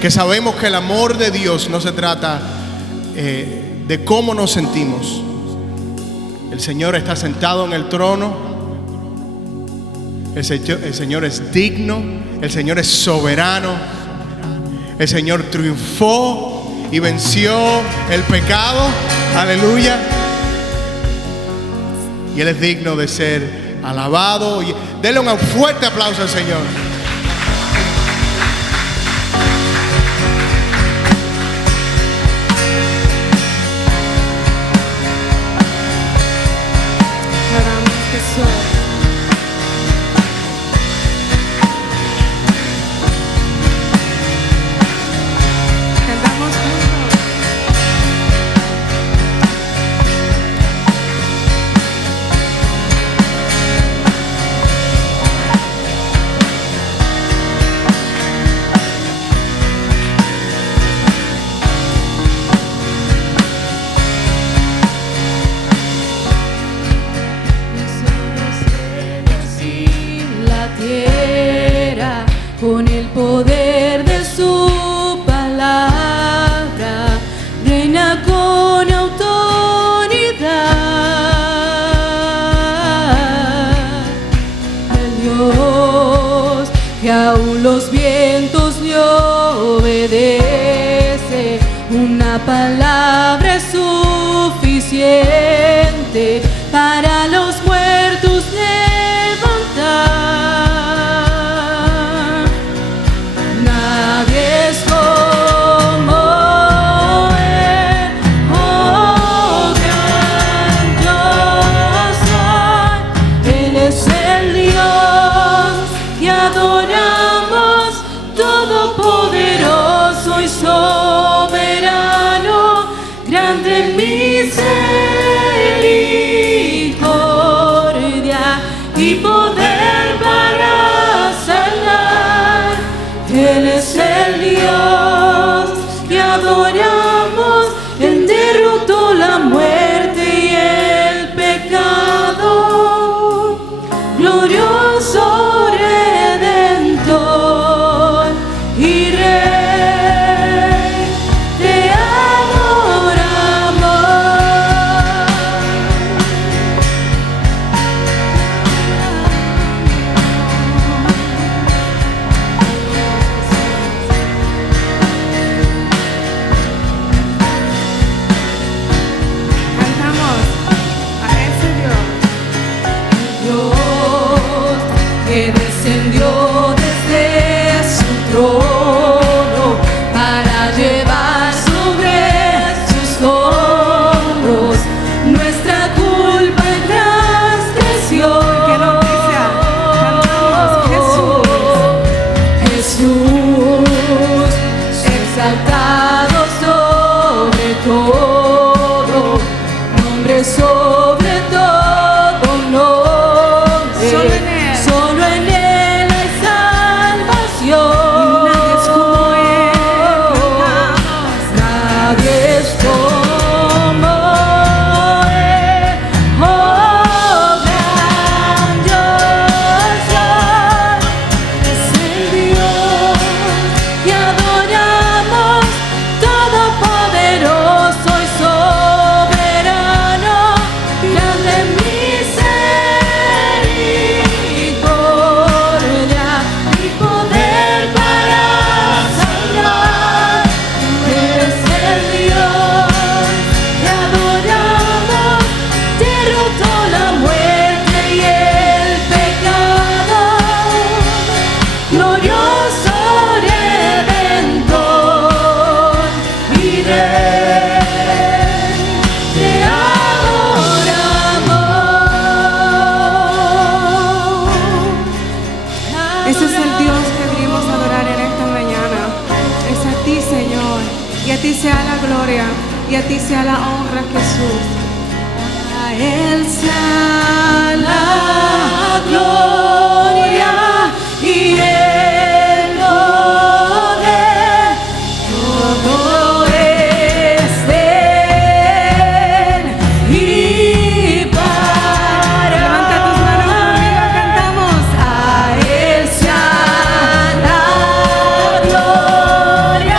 que sabemos que el amor de Dios no se trata de cómo nos sentimos. El Señor está sentado en el trono. El Señor es digno. El Señor es soberano. El Señor triunfó y venció el pecado. Aleluya. Y Él es digno de ser alabado. Denle un fuerte aplauso al Señor. Con el poder de su palabra, reina con autoridad. El Dios que aún los vientos le obedece, una palabra es suficiente para los muertos levantar. Misericordia y poder para sanar. Él es el Dios que adoramos. Él derrotó la muerte y el pecado. Glorioso Redentor y Rey, te que descendió desde su trono para llevar sobre sus hombros nuestra culpa y transgresión. ¡Qué noticia! Cantamos Jesús, exaltado sobre todo, nombre sobre todo nombre. Solo en Él hay salvación. Nadie es como Él. Nadie es como Él. Oh, gran Dios, es el Dios que adoramos, todopoderoso y soberano, grande en misericordia y poder para salvar. Es el Dios que adoramos, derrotó la muerte y el pecado. Glorioso Redentor y Rey, te adoramos. Ese es el Dios que venimos a adorar en esta mañana. Es a ti, Señor. Y a ti sea la gloria. Y a ti sea la honra, Jesús. A Él sea la gloria y el poder. Todo es de Él y para. Levanta tus manos conmigo, cantamos. A Él sea la gloria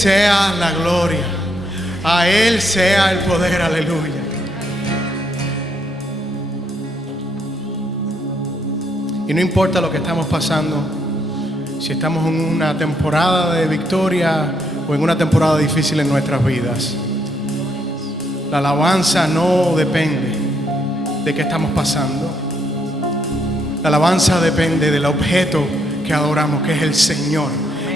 sea la gloria. A Él sea el poder. Aleluya. Y no importa lo que estamos pasando, si estamos en una temporada de victoria o en una temporada difícil en nuestras vidas, la alabanza no depende de qué estamos pasando. La alabanza depende del objeto que adoramos, que es el Señor,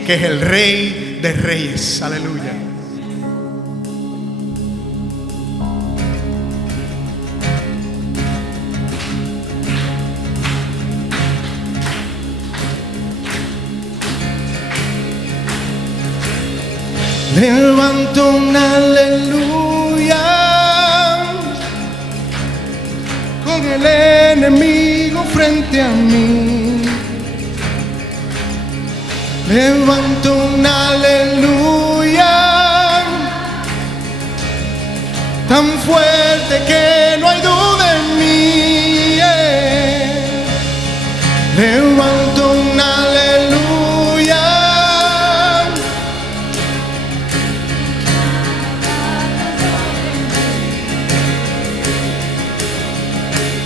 que es el Rey de Reyes. Aleluya. Levanto un aleluya con el enemigo frente a mí. Levanto un aleluya tan fuerte que no hay duda en mí. Levanto un aleluya.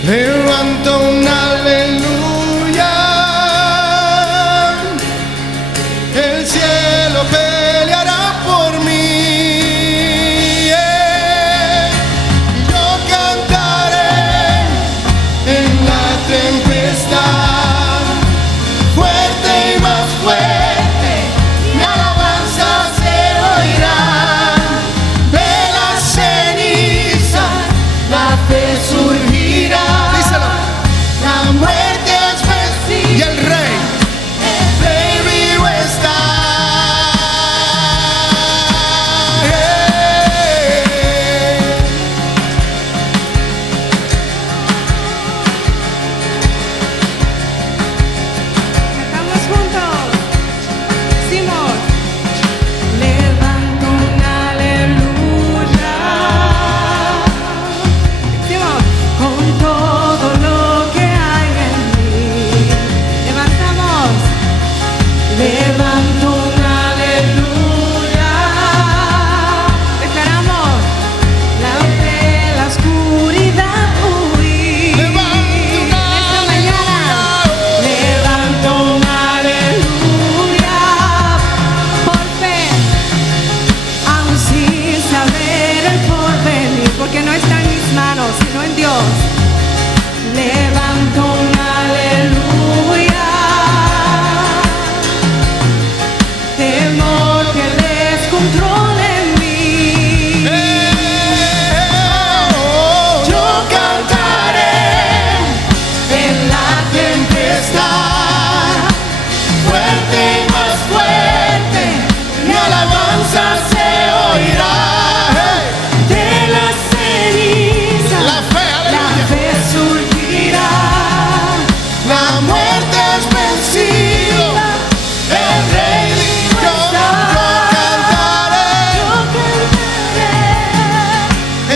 Levanto un aleluya. El cielo peleará por mí. Yo cantaré en la tempestad, fuerte y más fuerte, mi alabanza se oirá. De las cenizas la fe surgirá. La muerte es vencida y el rey vivo está. Cantamos juntos. Decimos: levanto un aleluya. Decimos: con todo lo que hay en mí. Levantamos. Levanto un aleluya. Declaramos: de la oscuridad huir. Esta mañana levanto un aleluya por fe, aún sin saber el porvenir, porque no está en mis manos, sino en Dios. Levanto un aleluya. Temor que descontrole mí. Yo cantaré en la tempestad, fuerte y más fuerte, mi alabanza se oirá. De las cenizas La fe, la aleluya. fe surgirá. La muerte es vencida, el rey vivo está. Yo cantaré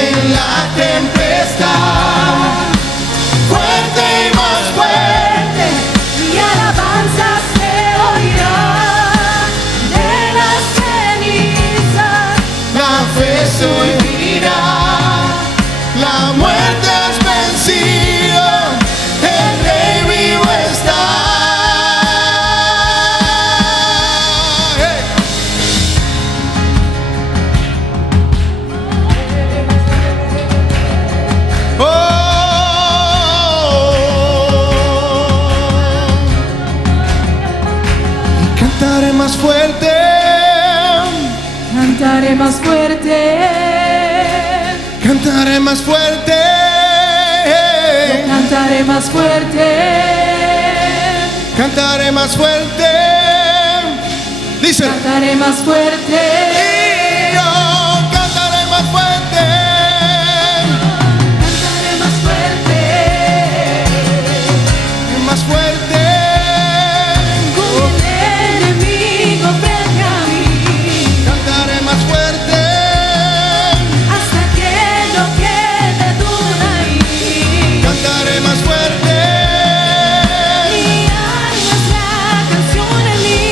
en la tempestad, fuerte y más fuerte, Mi alabanza se oirá. De las cenizas la fe surgirá. La muerte es vencida, el rey vivo está. Y cantaré más fuerte. cantaré más fuerte. Cantaré más fuerte. Cantaré más fuerte. Cantaré más fuerte. Dice. Cantaré más fuerte. Y yo cantaré más fuerte. Cantaré más fuerte. Más fuerte. Con el enemigo frente a mí. Cantaré más fuerte. Hasta que no quede duda ahí. Cantaré más fuerte. Mi alma es la canción en mí.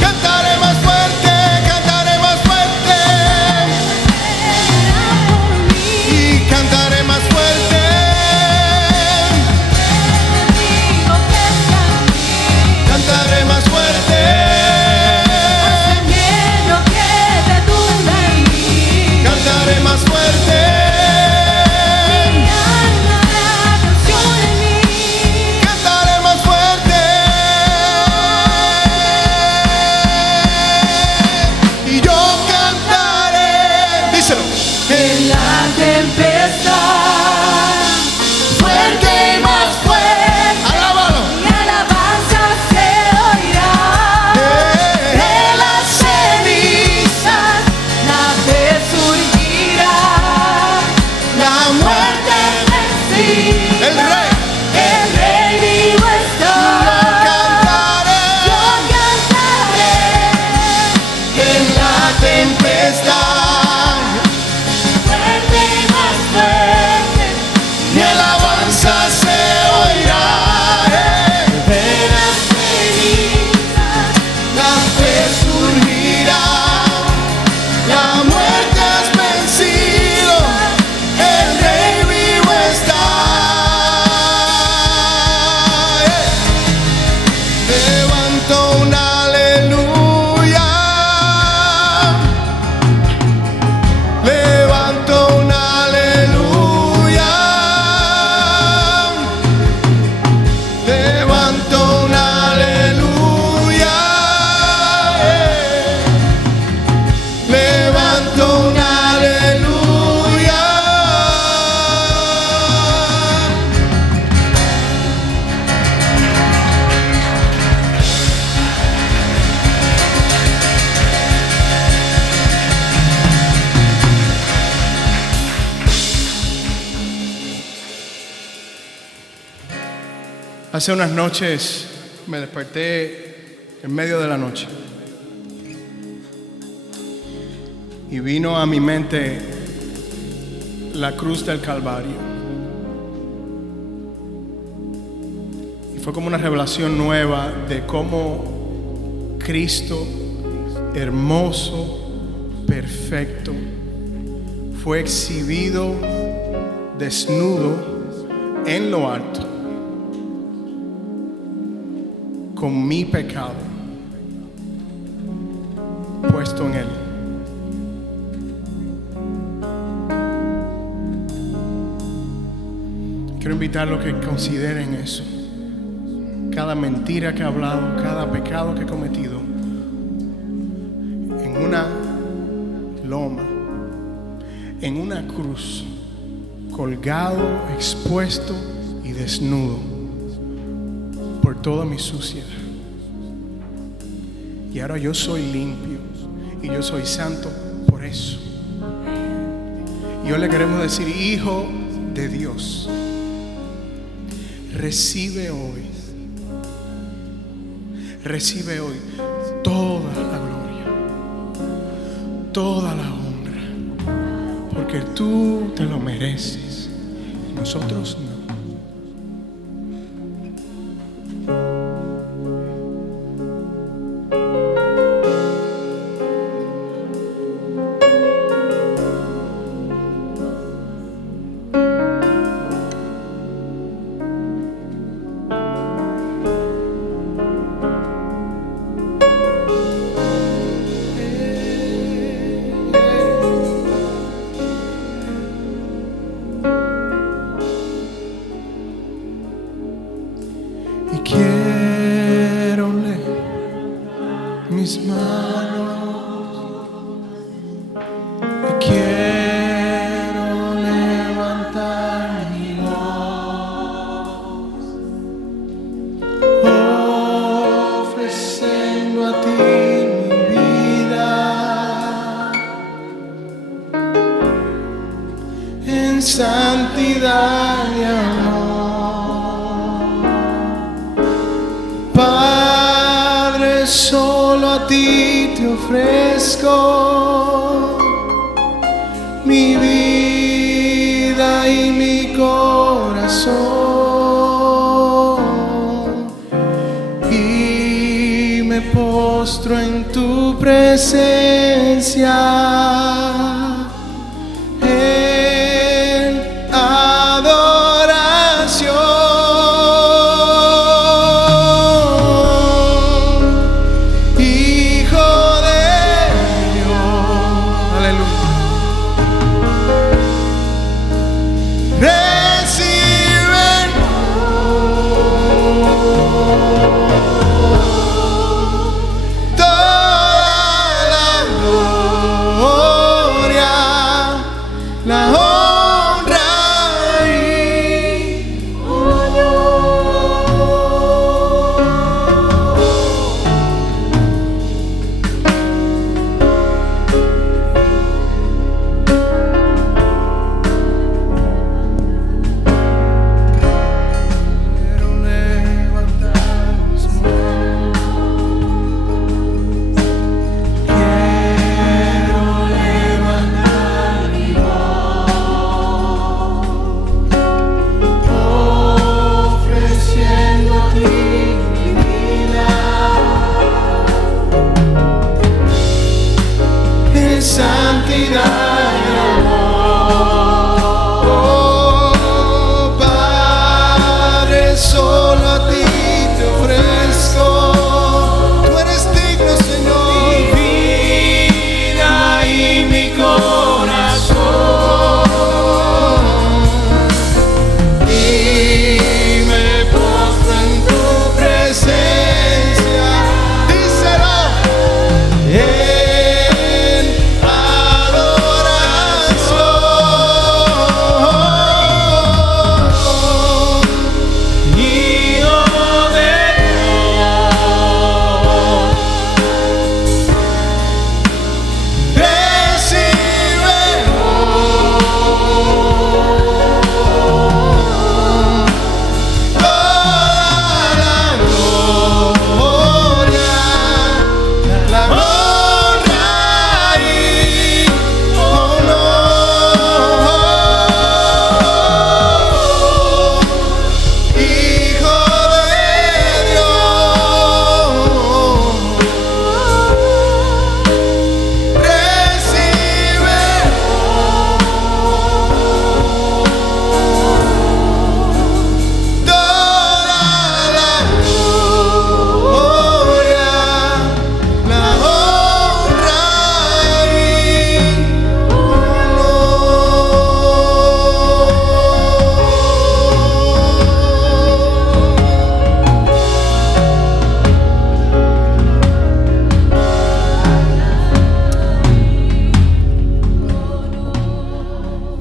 Cantaré más fuerte. Cantaré tempestad, fuerte y más fuerte, Alábalo. mi alabanza se oirá. De las cenizas la fe surgirá, la muerte vencida, El Rey. el Rey vivo está. Yo cantaré en la tempestad, fuerte y más fuerte, Mi alabanza se oirá. de las cenizas La fe surgirá. La muerte has vencido. El Rey vivo está. Levanto un aleluya. Levanto un aleluya. Levanto un aleluya. Levanto un aleluya. Hace unas noches me desperté en medio de la noche y vino a mi mente la cruz del Calvario. Y fue como una revelación nueva de cómo Cristo, hermoso, perfecto, fue exhibido desnudo en lo alto, con mi pecado puesto en él. Quiero invitarlos a que consideren eso. Cada mentira que he hablado, cada pecado que he cometido, en una loma, en una cruz, colgado, expuesto y desnudo por toda mi suciedad. Y ahora yo soy limpio y yo soy santo por eso. Y hoy le queremos decir: hijo de Dios, recibe hoy toda la gloria, toda la honra, porque tú te lo mereces y nosotros no. Y quiero leer mis manos y quiero levantar mi voz, ofreciendo a ti mi vida en santidad y amor. Padre, solo a ti te ofrezco mi vida y mi corazón, y me postro en tu presencia en adoración. Toda la gloria.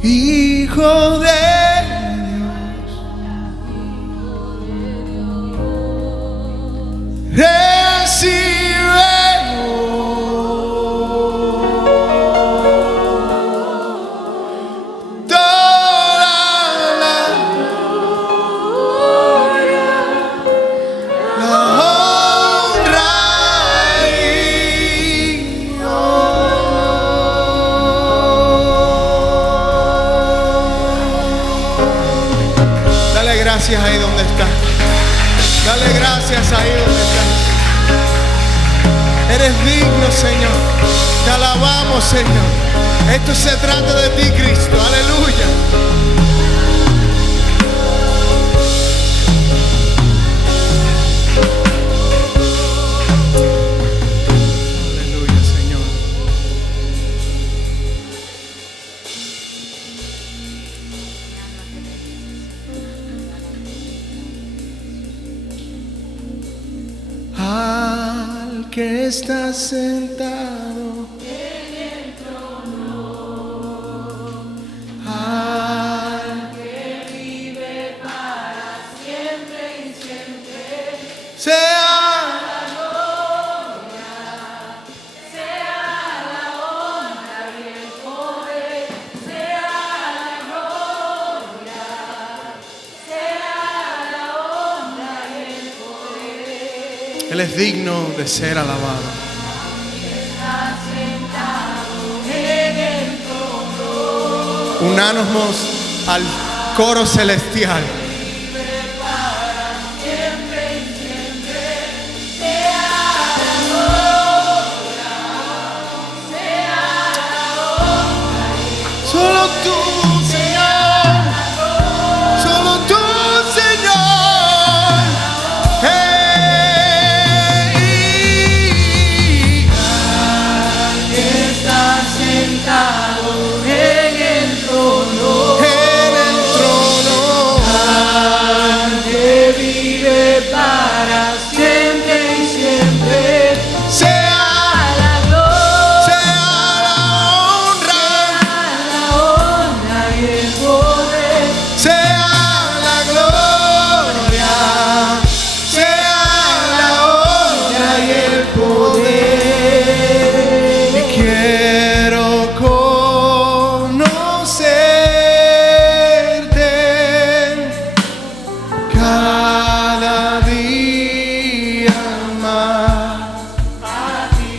Hijo de Dios, recibe gracias ahí donde está. Dale gracias ahí donde está. Eres digno, Señor. Te alabamos, Señor. Esto se trata de ti, Cristo. Aleluya. Aleluya, Señor. Al que está sentado en el trono, al que vive para siempre y siempre, sea la gloria, sea la honra y el poder, sea la gloria, sea la honra y el poder. Él es digno de ser alabado. Unámonos al coro celestial. Solo tú, Señor. Solo tú, Señor. Está sentado en el trono, al que vive para siempre y siempre, sea la gloria, sea la honra y el poder, sea la gloria, sea la honra y el poder. Y quiero conocerte cada día más, a ti,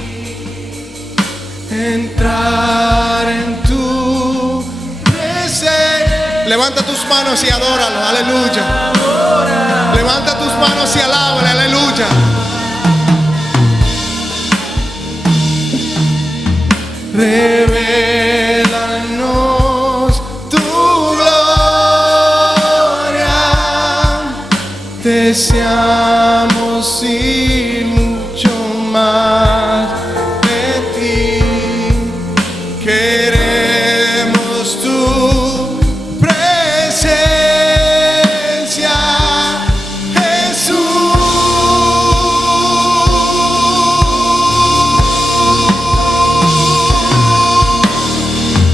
entrar en tu presencia. Levanta tus manos y adóralo, aleluya. Levanta tus manos y alábale, aleluya. Revélanos tu gloria, deseamos ir mucho más de ti, queremos tu presencia, Jesús.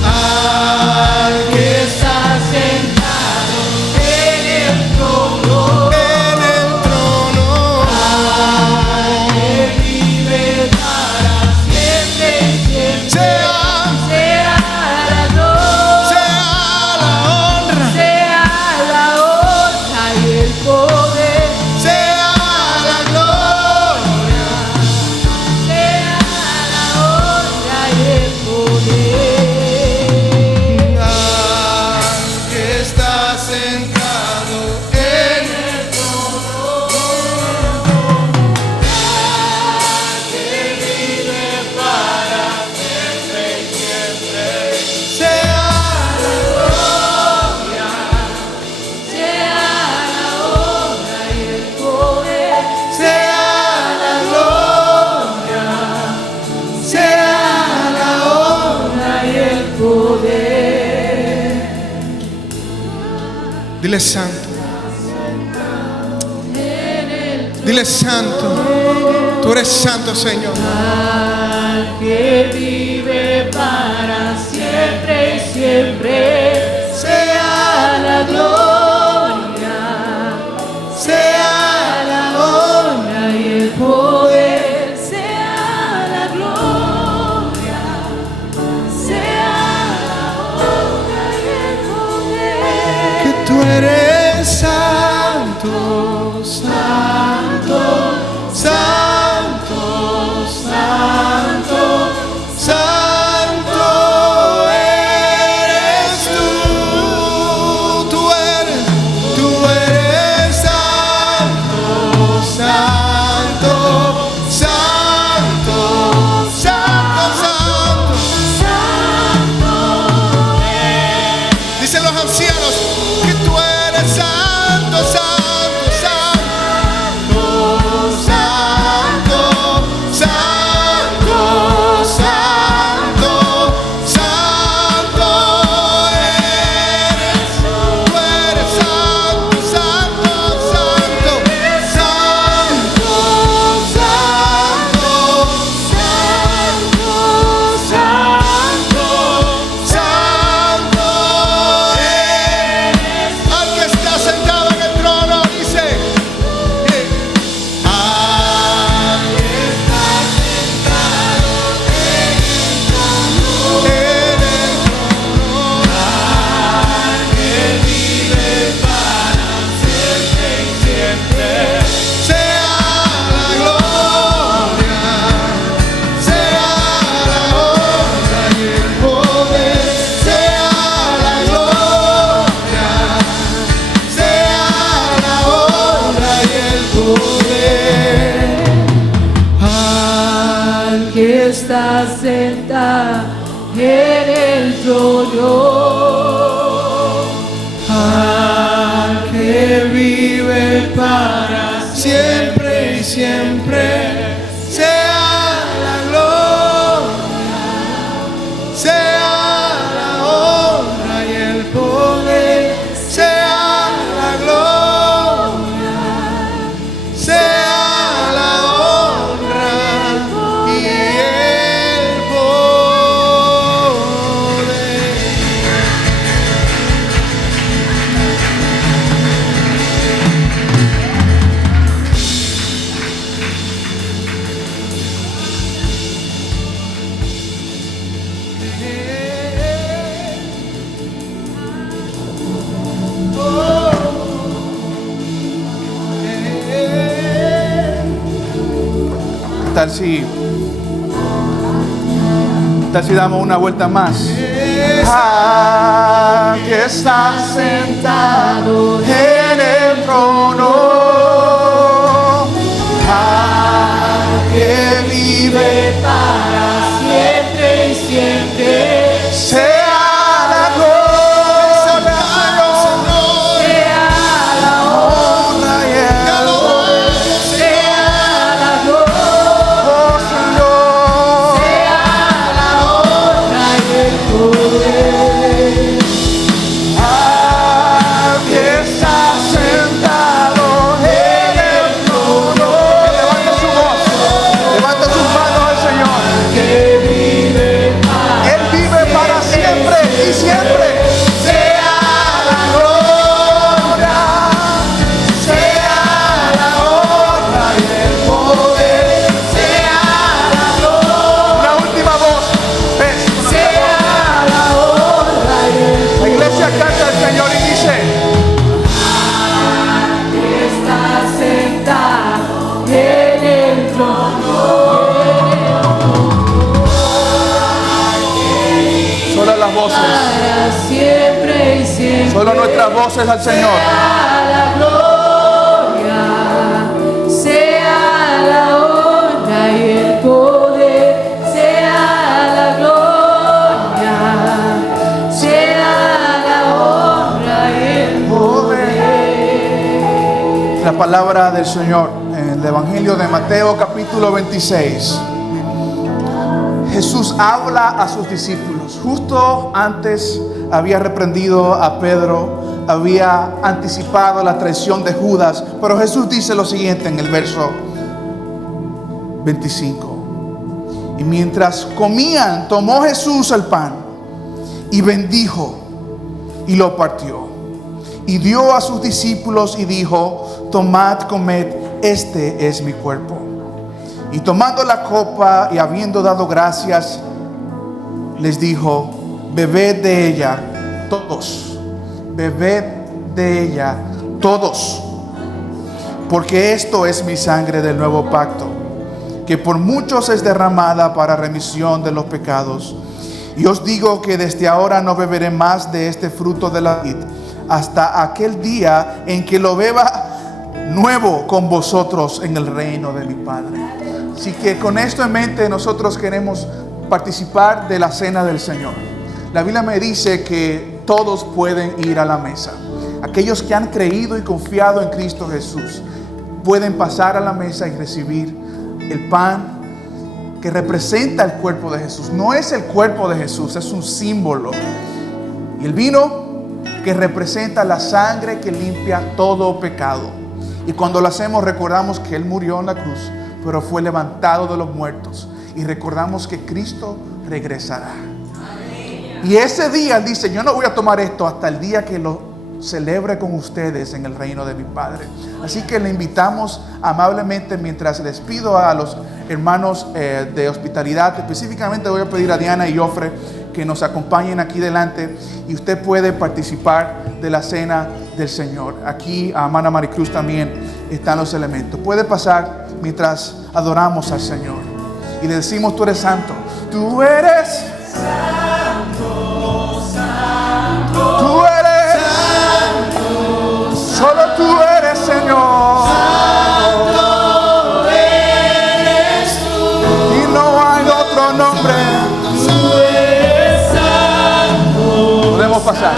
Al que está sentado en el trono, al que vive para siempre y siempre, sea la gloria, sea la honra y el poder, sea la gloria, sea la honra y el poder. Que está sentado en el trono, que vive para siempre y siempre, sea la gloria, sea la honra y el poder, sea la gloria, sea la honra y el poder. Dile santo. Dile santo. Tú eres santo, Señor. Al que vive para siempre y siempre, Tú eres santo, santo, santo, santo, santo eres tú. Tú eres santo, santo, santo, santo, santo. Dicen los ancianos que tú eres santo, santo, santo, santo, santo, santo, santo eres. Tú eres santo, santo, santo, santo, santo, santo, santo eres. Al que está sentado en el trono dice, al que está sentado en el trono, al que vive para siempre y siempre, sea la gloria, sea la honra y el poder, sea la gloria, sea la honra y el poder. Al que está sentado en el trono, Al que vive para siempre y siempre, sea la gloria, sea la honra y el poder, sea la gloria, sea la honra y el poder. ¿Qué tal si damos una vuelta más? Ah, que está sentado en el trono, ah, que vive para siempre y siempre, sea la gloria, sea la honra y el honra, sea la gloria, oh, Señor. sea la honra y el poder. Ah, que está sentado en el trono. Levanta su voz, levanta sus manos al Señor. Él vive para siempre y siempre. Sea la gloria, sea la honra y el poder, sea la gloria. Una última voz, ves, Sea la honra y el la iglesia canta al Señor y dice: que está sentado en el trono. solo las voces, Para siempre y siempre. solo nuestras voces al Señor. Sea la gloria, sea la honra y el poder, sea la gloria, sea la honra y el poder. La palabra del Señor en el Evangelio de Mateo capítulo 26. Jesús habla a sus discípulos. Justo antes había reprendido a Pedro, había anticipado la traición de Judas, pero Jesús dice lo siguiente en el verso 25. Y mientras comían, tomó Jesús el pan y bendijo y lo partió y dio a sus discípulos y dijo: tomad, comed, este es mi cuerpo. Y tomando la copa y habiendo dado gracias, les dijo: bebed de ella todos, bebed de ella todos. Porque esto es mi sangre del nuevo pacto, que por muchos es derramada para remisión de los pecados. Y os digo que desde ahora no beberé más de este fruto de la vid, hasta aquel día en que lo beba nuevo con vosotros en el reino de mi Padre. Así que con esto en mente nosotros queremos participar de la cena del Señor. La Biblia me dice que todos pueden ir a la mesa. Aquellos que han creído y confiado en Cristo Jesús pueden pasar a la mesa y recibir el pan que representa el cuerpo de Jesús. No es el cuerpo de Jesús, es un símbolo. Y el vino que representa la sangre que limpia todo pecado. Y cuando lo hacemos recordamos que Él murió en la cruz, pero fue levantado de los muertos. Y recordamos que Cristo regresará. Y ese día Él dice, yo no voy a tomar esto hasta el día que lo celebre con ustedes en el reino de mi Padre. Así que le invitamos amablemente, mientras les pido a los hermanos de hospitalidad, específicamente voy a pedir a Diana y Jofre que nos acompañen aquí delante, y usted puede participar de la cena del Señor. Aquí a Amana Maricruz también están los elementos. Puede pasar mientras adoramos al Señor y le decimos, tú eres santo, tú eres santo, santo, tú eres santo, solo tú eres Señor, santo eres tú, y no hay otro nombre. Tú eres santo, podemos pasar.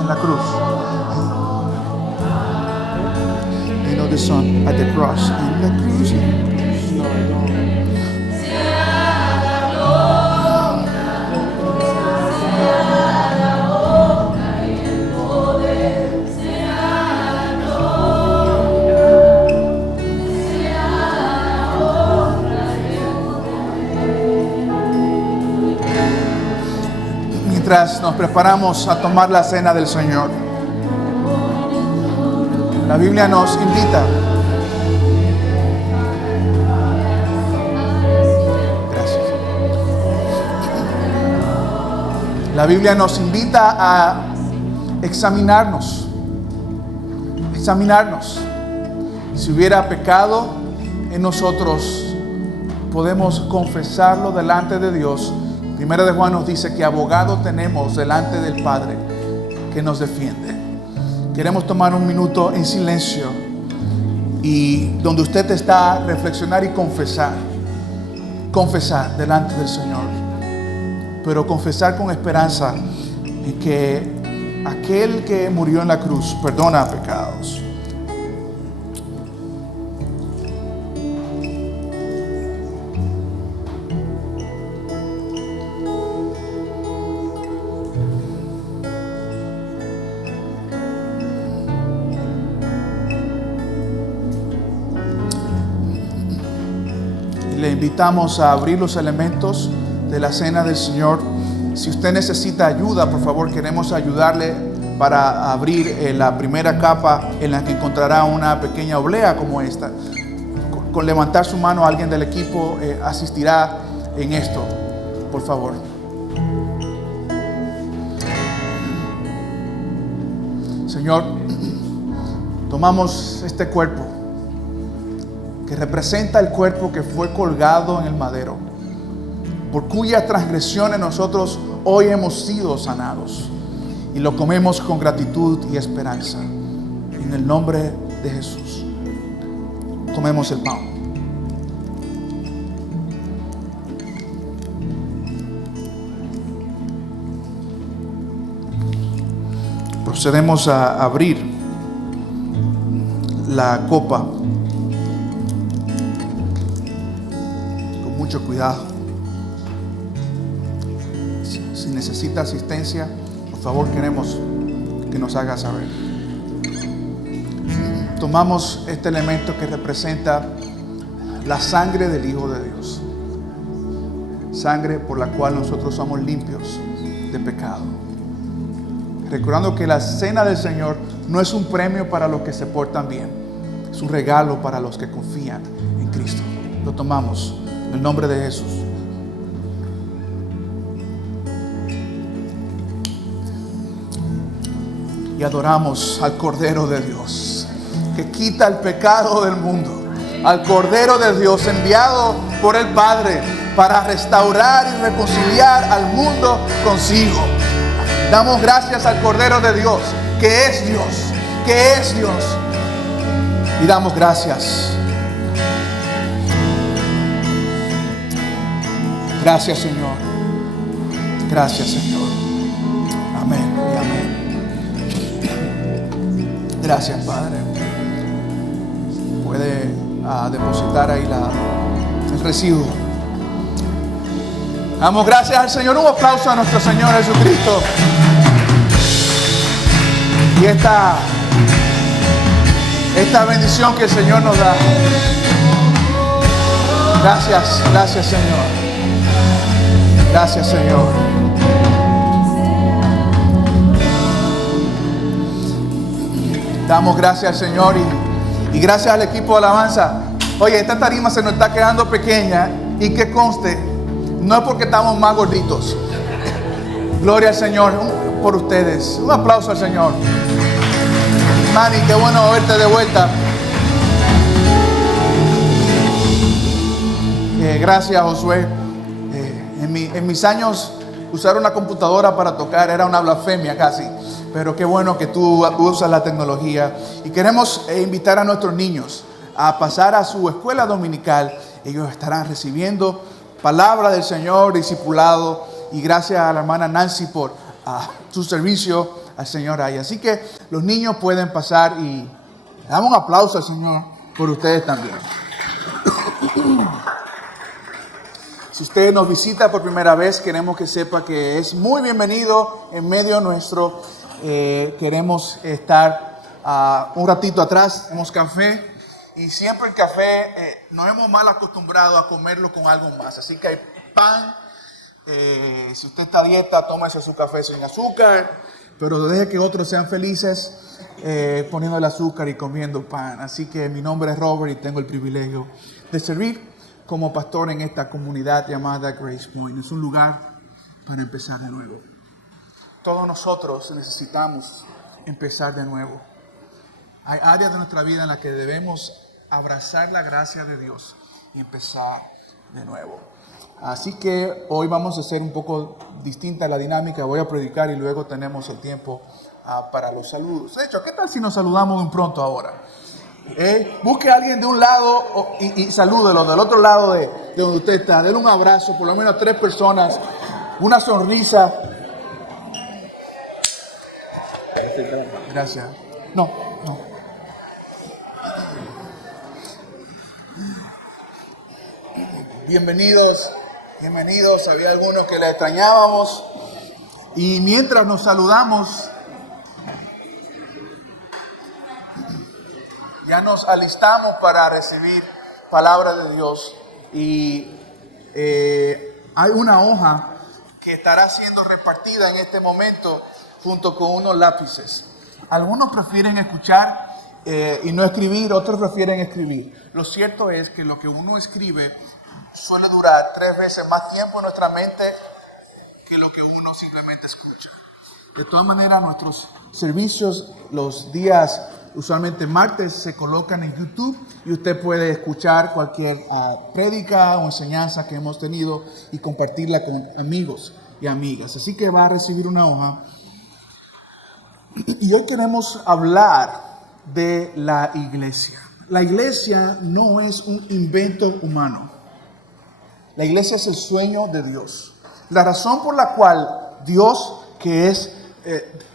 En la cruz. You know the song at the cross. En la cruz. Mientras nos preparamos a tomar la cena del Señor, la Biblia nos invita. Gracias. La Biblia nos invita a examinarnos. Si hubiera pecado en nosotros, podemos confesarlo delante de Dios. Primera de Juan nos dice que abogado tenemos delante del Padre que nos defiende. Queremos tomar un minuto en silencio y donde usted está, reflexionar y confesar delante del Señor, pero confesar con esperanza en que aquel que murió en la cruz perdona pecados. Le invitamos a abrir los elementos de la cena del Señor. Si usted necesita ayuda, por favor, queremos ayudarle para abrir la primera capa, en la que encontrará una pequeña oblea como esta. Con levantar su mano, alguien del equipo asistirá en esto, por favor. Señor, tomamos este cuerpo que representa el cuerpo que fue colgado en el madero, por cuyas transgresiones nosotros hoy hemos sido sanados. Y lo comemos con gratitud y esperanza. En el nombre de Jesús. Comemos el pan. Procedemos a abrir la copa con mucho cuidado. Si necesita asistencia, por favor, queremos que nos haga saber. Tomamos este elemento que representa la sangre del Hijo de Dios. Sangre por la cual nosotros somos limpios de pecado. Recordando que la cena del Señor no es un premio para los que se portan bien. Es un regalo para los que confían en Cristo. Lo tomamos en el nombre de Jesús. Y adoramos al Cordero de Dios, que quita el pecado del mundo. Al Cordero de Dios enviado por el Padre para restaurar y reconciliar al mundo consigo. Damos gracias al Cordero de Dios, que es Dios, que es Dios. Y damos gracias. Gracias, Señor. Gracias, Señor. Amén y amén. Gracias, Padre. Puede depositar ahí el residuo. Damos gracias al Señor. Un aplauso a nuestro Señor Jesucristo. Y esta bendición que el Señor nos da. Gracias, gracias, Señor. Gracias, Señor. Damos gracias al Señor y gracias al equipo de alabanza. Oye, esta tarima se nos está quedando pequeña y que conste, no es porque estamos más gorditos. Gloria al Señor por ustedes. Un aplauso al Señor. Manny, qué bueno verte de vuelta. Gracias, Josué. En mis años, usar una computadora para tocar era una blasfemia casi. Pero qué bueno que tú usas la tecnología. Y queremos invitar a nuestros niños a pasar a su escuela dominical. Ellos estarán recibiendo palabra del Señor, discipulado. Y gracias a la hermana Nancy por su servicio al Señor ahí. Así que los niños pueden pasar y damos un aplauso al Señor por ustedes también. Si usted nos visita por primera vez, queremos que sepa que es muy bienvenido en medio nuestro. Queremos estar un ratito atrás, tenemos café y siempre el café nos hemos mal acostumbrado a comerlo con algo más. Así que hay pan. Si usted está a dieta, tómese su café sin azúcar, pero deje que otros sean felices poniendo el azúcar y comiendo pan. Así que mi nombre es Robert y tengo el privilegio de servir como pastor en esta comunidad llamada Grace Point. Es un lugar para empezar de nuevo. Todos nosotros necesitamos empezar de nuevo. Hay áreas de nuestra vida en las que debemos abrazar la gracia de Dios y empezar de nuevo. Así que hoy vamos a hacer un poco distinta la dinámica. Voy a predicar y luego tenemos el tiempo para los saludos. De hecho, ¿qué tal si nos saludamos de un pronto ahora? Busque a alguien de un lado y salúdelo del otro lado de donde usted está. Denle un abrazo, por lo menos 3 personas, una sonrisa. Gracias. No. Bienvenidos. Había algunos que les extrañábamos. Y mientras nos saludamos, ya nos alistamos para recibir palabra de Dios. Y hay una hoja que estará siendo repartida en este momento junto con unos lápices. Algunos prefieren escuchar y no escribir, otros prefieren escribir. Lo cierto es que lo que uno escribe suele durar 3 veces más tiempo en nuestra mente que lo que uno simplemente escucha. De todas maneras, nuestros servicios los días usualmente martes se colocan en YouTube y usted puede escuchar cualquier prédica o enseñanza que hemos tenido y compartirla con amigos y amigas. Así que va a recibir una hoja. Y hoy queremos hablar de la iglesia. La iglesia no es un invento humano. La iglesia es el sueño de Dios. La razón por la cual Dios, que es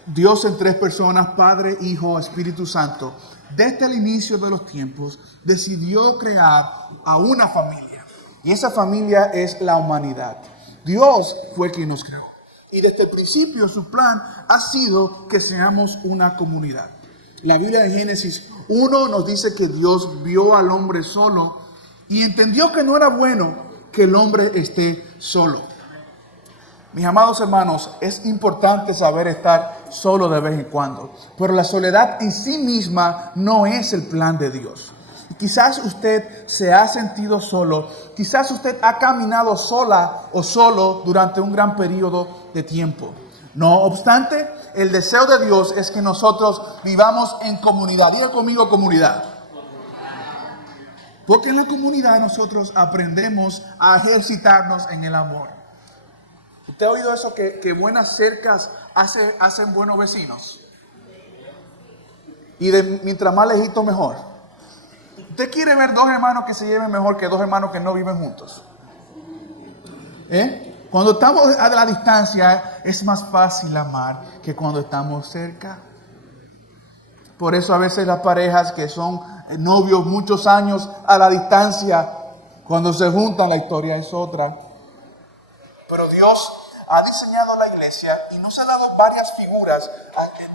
Dios en tres personas, Padre, Hijo, Espíritu Santo, desde el inicio de los tiempos, decidió crear a una familia. Y esa familia es la humanidad. Dios fue quien nos creó. Y desde el principio su plan ha sido que seamos una comunidad. La Biblia en Génesis 1 nos dice que Dios vio al hombre solo y entendió que no era bueno que el hombre esté solo. Mis amados hermanos, es importante saber estar solo de vez en cuando, pero la soledad en sí misma no es el plan de Dios. Quizás usted se ha sentido solo, quizás usted ha caminado sola o solo durante un gran periodo de tiempo. No obstante, el deseo de Dios es que nosotros vivamos en comunidad. Diga conmigo comunidad. Porque en la comunidad nosotros aprendemos a ejercitarnos en el amor. ¿Usted ha oído eso que buenas cercas hacen buenos vecinos? Y mientras más lejito mejor. ¿Usted quiere ver dos hermanos que se lleven mejor que dos hermanos que no viven juntos? Cuando estamos a la distancia es más fácil amar que cuando estamos cerca. Por eso a veces las parejas que son novios muchos años a la distancia, cuando se juntan la historia es otra. Pero Dios ha diseñado la iglesia y nos ha dado varias figuras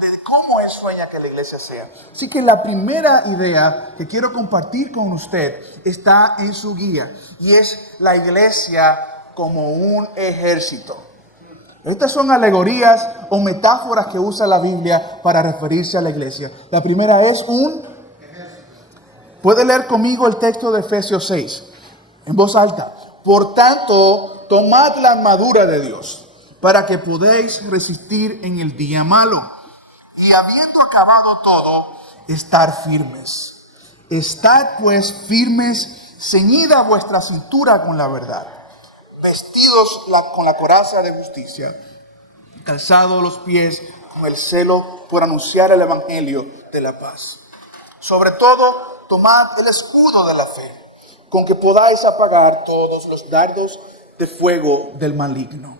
de cómo Él sueña que la iglesia sea. Así que la primera idea que quiero compartir con usted está en su guía y es la iglesia como un ejército. Estas son alegorías o metáforas que usa la Biblia para referirse a la iglesia. La primera es un... Puede leer conmigo el texto de Efesios 6 en voz alta. Por tanto, tomad la armadura de Dios para que podáis resistir en el día malo. Y habiendo acabado todo, estar firmes. Estad pues firmes, ceñida vuestra cintura con la verdad, vestidos con la coraza de justicia, calzados los pies con el celo por anunciar el evangelio de la paz. Sobre todo, tomad el escudo de la fe, con que podáis apagar todos los dardos de fuego del maligno.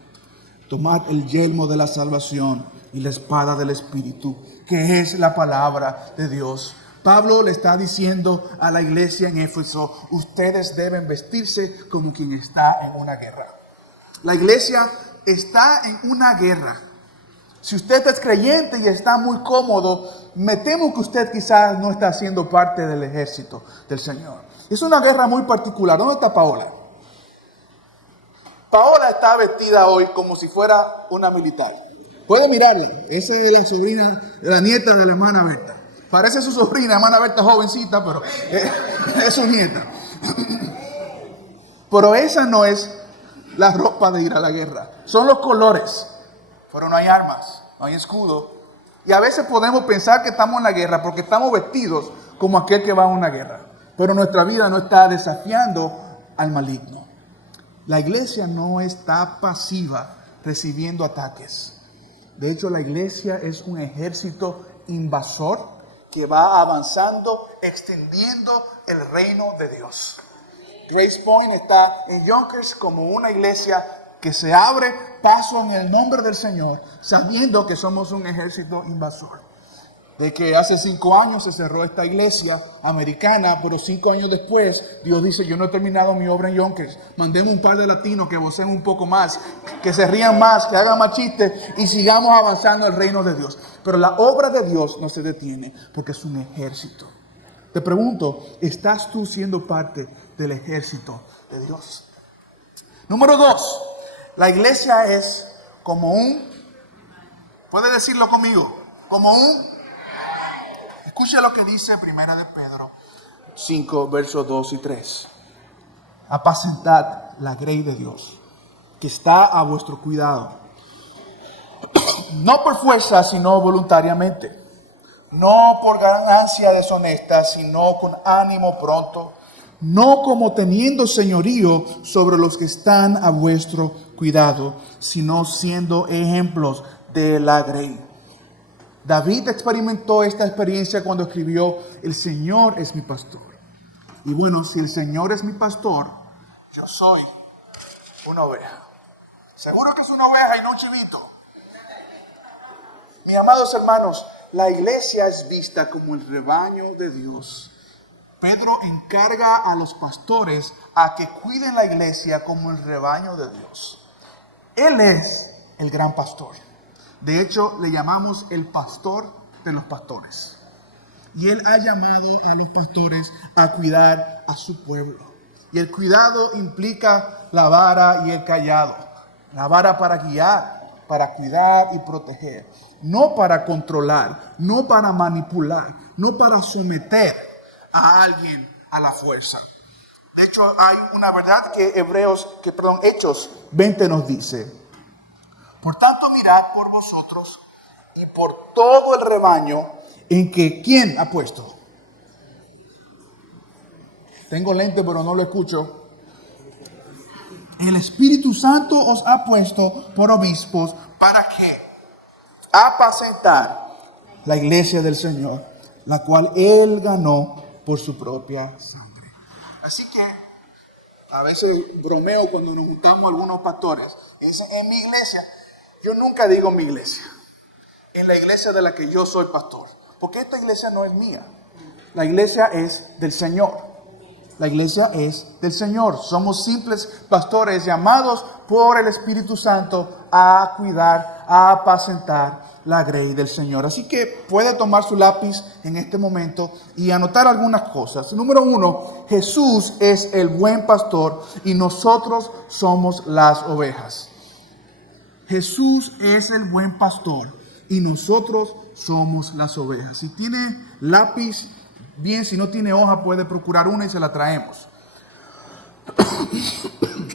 Tomad el yelmo de la salvación y la espada del Espíritu, que es la palabra de Dios. Pablo le está diciendo a la iglesia en Éfeso, ustedes deben vestirse como quien está en una guerra. La iglesia está en una guerra. Si usted es creyente y está muy cómodo, me temo que usted quizás no está siendo parte del ejército del Señor. Es una guerra muy particular. ¿Dónde está Paola? Paola está vestida hoy como si fuera una militar. Puede mirarla. Esa es la sobrina, la nieta de la hermana Berta. Parece su sobrina, hermana Berta jovencita, pero es su nieta. Pero esa no es la ropa de ir a la guerra. Son los colores. Pero no hay armas, no hay escudo. Y a veces podemos pensar que estamos en la guerra porque estamos vestidos como aquel que va a una guerra. Pero nuestra vida no está desafiando al maligno. La iglesia no está pasiva recibiendo ataques. De hecho, la iglesia es un ejército invasor que va avanzando, extendiendo el reino de Dios. Grace Point está en Yonkers como una iglesia que se abre paso en el nombre del Señor, sabiendo que somos un ejército invasor. De que hace 5 años se cerró esta iglesia americana, pero 5 años después, Dios dice, yo no he terminado mi obra en Yonkers. Mandemos un par de latinos que vocen un poco más, que se rían más, que hagan más chistes y sigamos avanzando el reino de Dios. Pero la obra de Dios no se detiene porque es un ejército. Te pregunto, ¿estás tú siendo parte del ejército de Dios? Número 2, la iglesia es como un, ¿puede decirlo conmigo? Como un, escucha lo que dice Primera de Pedro 5, versos 2 y 3. Apacentad la grey de Dios, que está a vuestro cuidado, no por fuerza, sino voluntariamente, no por ganancia deshonesta, sino con ánimo pronto, no como teniendo señorío sobre los que están a vuestro cuidado, sino siendo ejemplos de la grey. David experimentó esta experiencia cuando escribió: el Señor es mi pastor. Y bueno, si el Señor es mi pastor, yo soy una oveja. Seguro que es una oveja y no un chivito. Mis amados hermanos, la iglesia es vista como el rebaño de Dios. Pedro encarga a los pastores a que cuiden la iglesia como el rebaño de Dios. Él es el gran pastor. De hecho, le llamamos el pastor de los pastores. Y Él ha llamado a los pastores a cuidar a su pueblo. Y el cuidado implica la vara y el cayado. La vara para guiar, para cuidar y proteger. No para controlar, no para manipular, no para someter a alguien a la fuerza. De hecho, hay una verdad que Hechos 20 nos dice: por tanto, mirad por vosotros y por todo el rebaño en que ¿quién ha puesto? Tengo lente pero no lo escucho. El Espíritu Santo os ha puesto por obispos para que apacentar la iglesia del Señor, la cual Él ganó por su propia sangre. Así que a veces bromeo cuando nos juntamos algunos pastores y dicen: en mi iglesia. Yo nunca digo mi iglesia. En la iglesia de la que yo soy pastor. Porque esta iglesia no es mía. La iglesia es del Señor. La iglesia es del Señor. Somos simples pastores llamados por el Espíritu Santo a cuidar, a apacentar la grey del Señor. Así que puede tomar su lápiz en este momento y anotar algunas cosas. Número 1, Jesús es el buen pastor y nosotros somos las ovejas. Jesús es el buen pastor y nosotros somos las ovejas. Si tiene lápiz, bien; si no tiene hoja, puede procurar una y se la traemos.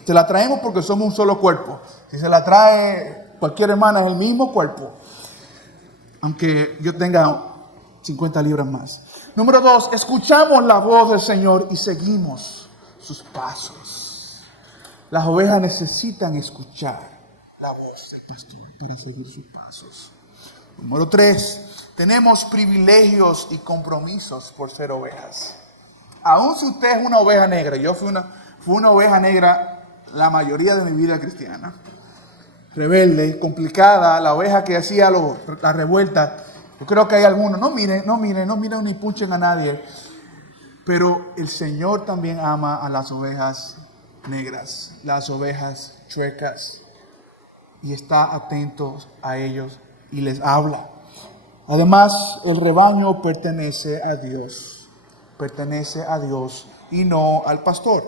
Se la traemos porque somos un solo cuerpo. Si se la trae cualquier hermana, es el mismo cuerpo, aunque yo tenga 50 libras más. Número 2, escuchamos la voz del Señor y seguimos sus pasos. Las ovejas necesitan escuchar la voz del pastor para seguir sus pasos. Número 3, tenemos privilegios y compromisos por ser ovejas. Aun si usted es una oveja negra, yo fui una oveja negra la mayoría de mi vida cristiana. Rebelde, complicada, la oveja que hacía la revuelta. Yo creo que hay algunos, no miren ni punchen a nadie. Pero el Señor también ama a las ovejas negras, las ovejas chuecas. Y está atento a ellos y les habla. Además, el rebaño pertenece a Dios y no al pastor.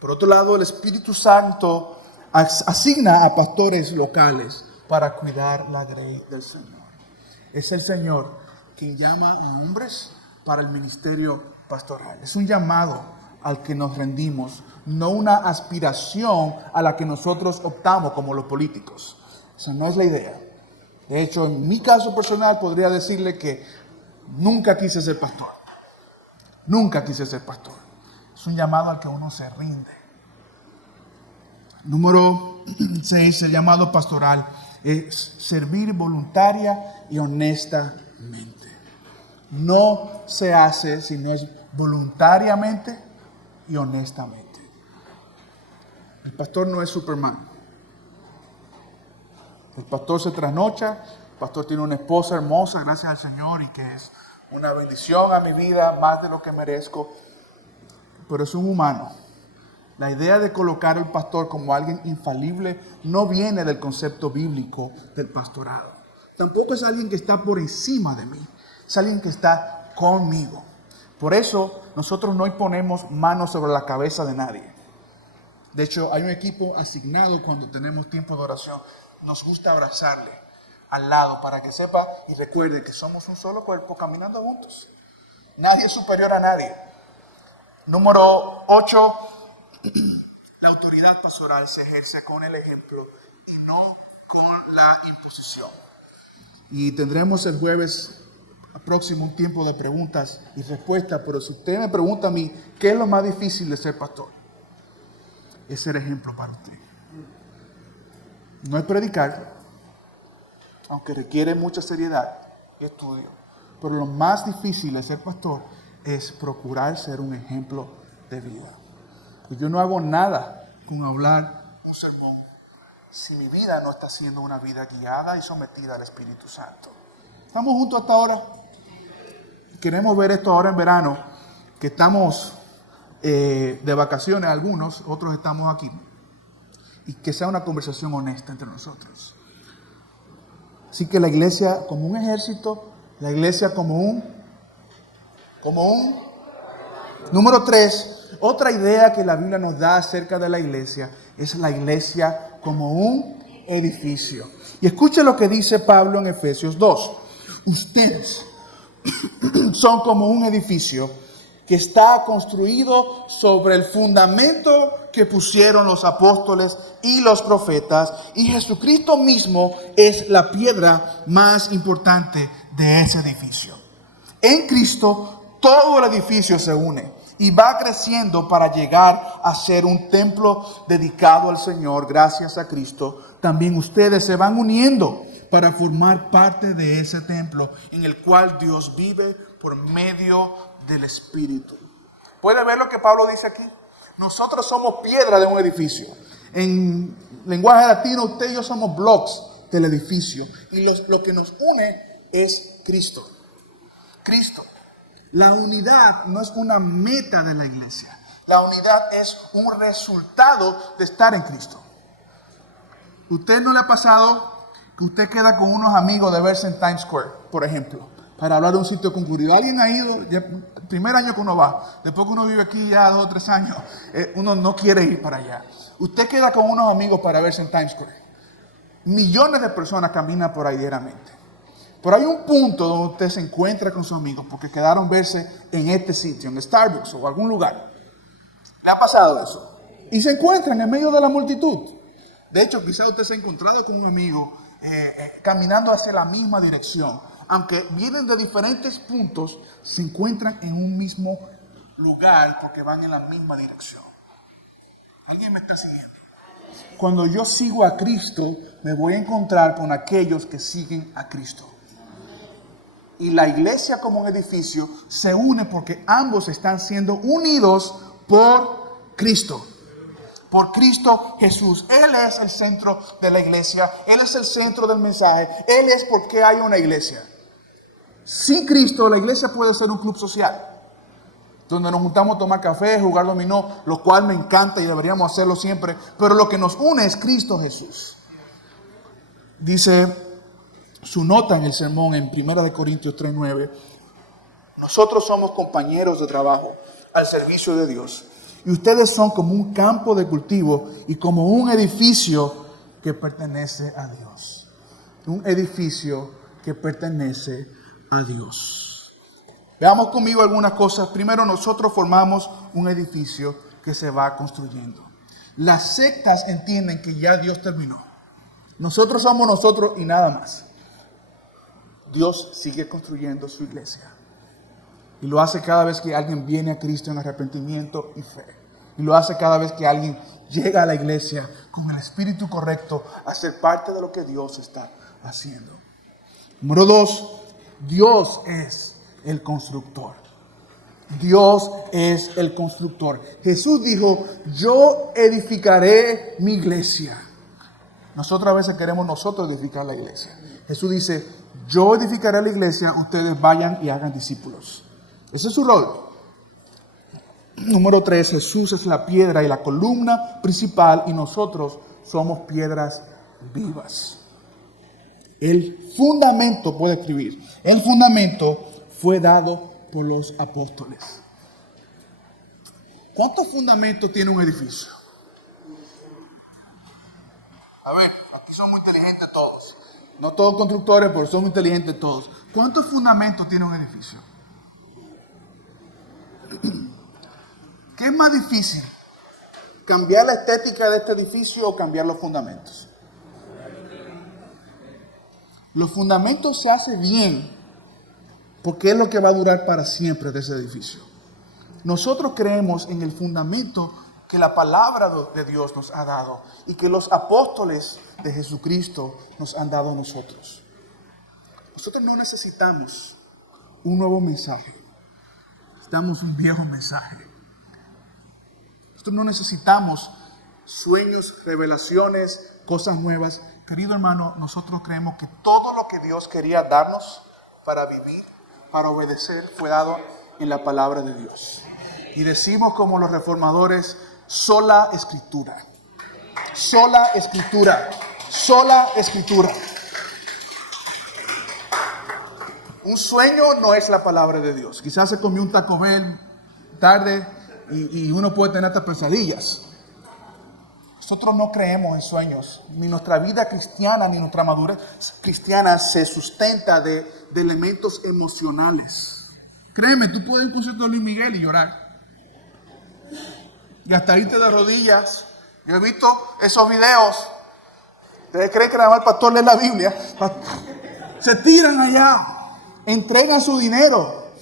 Por otro lado, el Espíritu Santo asigna a pastores locales para cuidar la grey del Señor. Es el Señor quien llama a hombres para el ministerio pastoral. Es un llamado al que nos rendimos, no una aspiración a la que nosotros optamos como los políticos. Esa no es la idea. De hecho, en mi caso personal podría decirle que nunca quise ser pastor. Nunca quise ser pastor. Es un llamado al que uno se rinde. Número 6, el llamado pastoral es servir voluntaria y honestamente. No se hace si no es voluntariamente y honestamente. El pastor no es Superman. El pastor se trasnocha. El pastor tiene una esposa hermosa, gracias al Señor, y que es una bendición a mi vida, más de lo que merezco. Pero es un humano. La idea de colocar al pastor como alguien infalible no viene del concepto bíblico del pastorado. Tampoco es alguien que está por encima de mí. Es alguien que está conmigo. Por eso nosotros no ponemos manos sobre la cabeza de nadie. De hecho, hay un equipo asignado cuando tenemos tiempo de oración. Nos gusta abrazarle al lado para que sepa y recuerde que somos un solo cuerpo caminando juntos. Nadie es superior a nadie. Número 8. La autoridad pastoral se ejerce con el ejemplo y no con la imposición. Y tendremos el jueves próximo un tiempo de preguntas y respuestas. Pero si usted me pregunta a mí, ¿qué es lo más difícil de ser pastor? Es ser ejemplo para usted. No es predicar, aunque requiere mucha seriedad y estudio. Pero lo más difícil de ser pastor es procurar ser un ejemplo de vida. Y yo no hago nada con hablar un sermón si mi vida no está siendo una vida guiada y sometida al Espíritu Santo. ¿Estamos juntos hasta ahora? Queremos ver esto ahora en verano, que estamos de vacaciones algunos, otros estamos aquí. Y que sea una conversación honesta entre nosotros. Así que la iglesia como un ejército, la iglesia como un... Número 3, otra idea que la Biblia nos da acerca de la iglesia es la iglesia como un edificio. Y escuche lo que dice Pablo en Efesios 2. Ustedes son como un edificio que está construido sobre el fundamento que pusieron los apóstoles y los profetas, y Jesucristo mismo es la piedra más importante de ese edificio. En Cristo todo el edificio se une y va creciendo para llegar a ser un templo dedicado al Señor. Gracias a Cristo, también ustedes se van uniendo para formar parte de ese templo en el cual Dios vive por medio del Espíritu. ¿Puede ver lo que Pablo dice aquí? Nosotros somos piedra de un edificio. En lenguaje latino, usted y yo somos blocks del edificio. Y lo que nos une es Cristo. Cristo. La unidad no es una meta de la iglesia. La unidad es un resultado de estar en Cristo. ¿Usted no le ha pasado que usted queda con unos amigos de verse en Times Square, por ejemplo, para hablar de un sitio concurrido? ¿Alguien ha ido? Ya, el primer año que uno va, después que uno vive aquí ya 2 o 3 años, uno no quiere ir para allá. Usted queda con unos amigos para verse en Times Square. Millones de personas caminan por ahí diariamente. Pero hay un punto donde usted se encuentra con sus amigos porque quedaron verse en este sitio, en Starbucks o algún lugar. ¿Le ha pasado eso? Y se encuentran en medio de la multitud. De hecho, quizás usted se ha encontrado con un amigo caminando hacia la misma dirección. Aunque vienen de diferentes puntos, se encuentran en un mismo lugar porque van en la misma dirección. ¿Alguien me está siguiendo? Cuando yo sigo a Cristo, me voy a encontrar con aquellos que siguen a Cristo. Y la iglesia como un edificio se une porque ambos están siendo unidos por Cristo. Por Cristo Jesús. Él es el centro de la iglesia. Él es el centro del mensaje. Él es por qué hay una iglesia. Sin Cristo, la iglesia puede ser un club social, donde nos juntamos a tomar café, jugar dominó, lo cual me encanta y deberíamos hacerlo siempre. Pero lo que nos une es Cristo Jesús. Dice su nota en el sermón en 1 Corintios 3:9. Nosotros somos compañeros de trabajo al servicio de Dios. Y ustedes son como un campo de cultivo y como un edificio que pertenece a Dios. Un edificio que pertenece a Dios. Veamos conmigo algunas cosas. Primero, nosotros formamos un edificio que se va construyendo. Las sectas entienden que ya Dios terminó. Nosotros somos nosotros y nada más. Dios sigue construyendo su iglesia. Y lo hace cada vez que alguien viene a Cristo en arrepentimiento y fe. Y lo hace cada vez que alguien llega a la iglesia con el espíritu correcto a ser parte de lo que Dios está haciendo. Número 2, Dios es el constructor. Dios es el constructor. Jesús dijo, yo edificaré mi iglesia. Nosotros a veces queremos nosotros edificar la iglesia. Jesús dice, yo edificaré la iglesia, ustedes vayan y hagan discípulos. Ese es su rol. Número 3, Jesús es la piedra y la columna principal y nosotros somos piedras vivas. El fundamento, puede escribir, el fundamento fue dado por los apóstoles. ¿Cuántos fundamentos tiene un edificio? A ver, aquí son muy inteligentes todos. No todos constructores, pero son muy inteligentes todos. ¿Cuántos fundamentos tiene un edificio? ¿Qué es más difícil? ¿Cambiar la estética de este edificio o cambiar los fundamentos? Los fundamentos se hacen bien porque es lo que va a durar para siempre de ese edificio. Nosotros creemos en el fundamento que la palabra de Dios nos ha dado y que los apóstoles de Jesucristo nos han dado a nosotros. Nosotros no necesitamos un nuevo mensaje. Necesitamos un viejo mensaje. Nosotros no necesitamos sueños, revelaciones, cosas nuevas. Querido hermano, nosotros creemos que todo lo que Dios quería darnos para vivir, para obedecer, fue dado en la palabra de Dios. Y decimos como los reformadores, sola escritura. Sola escritura. Sola escritura. Un sueño no es la palabra de Dios. Quizás se comió un Taco Bell tarde y uno puede tener estas pesadillas. Nosotros no creemos en sueños. Ni nuestra vida cristiana, ni nuestra madurez cristiana se sustenta de elementos emocionales. Créeme, tú puedes ir a un concierto de Luis Miguel y llorar. Y hasta irte de rodillas. Yo he visto esos videos. Ustedes creen que nada más el pastor lee la Biblia. Se tiran allá. Entregan su dinero.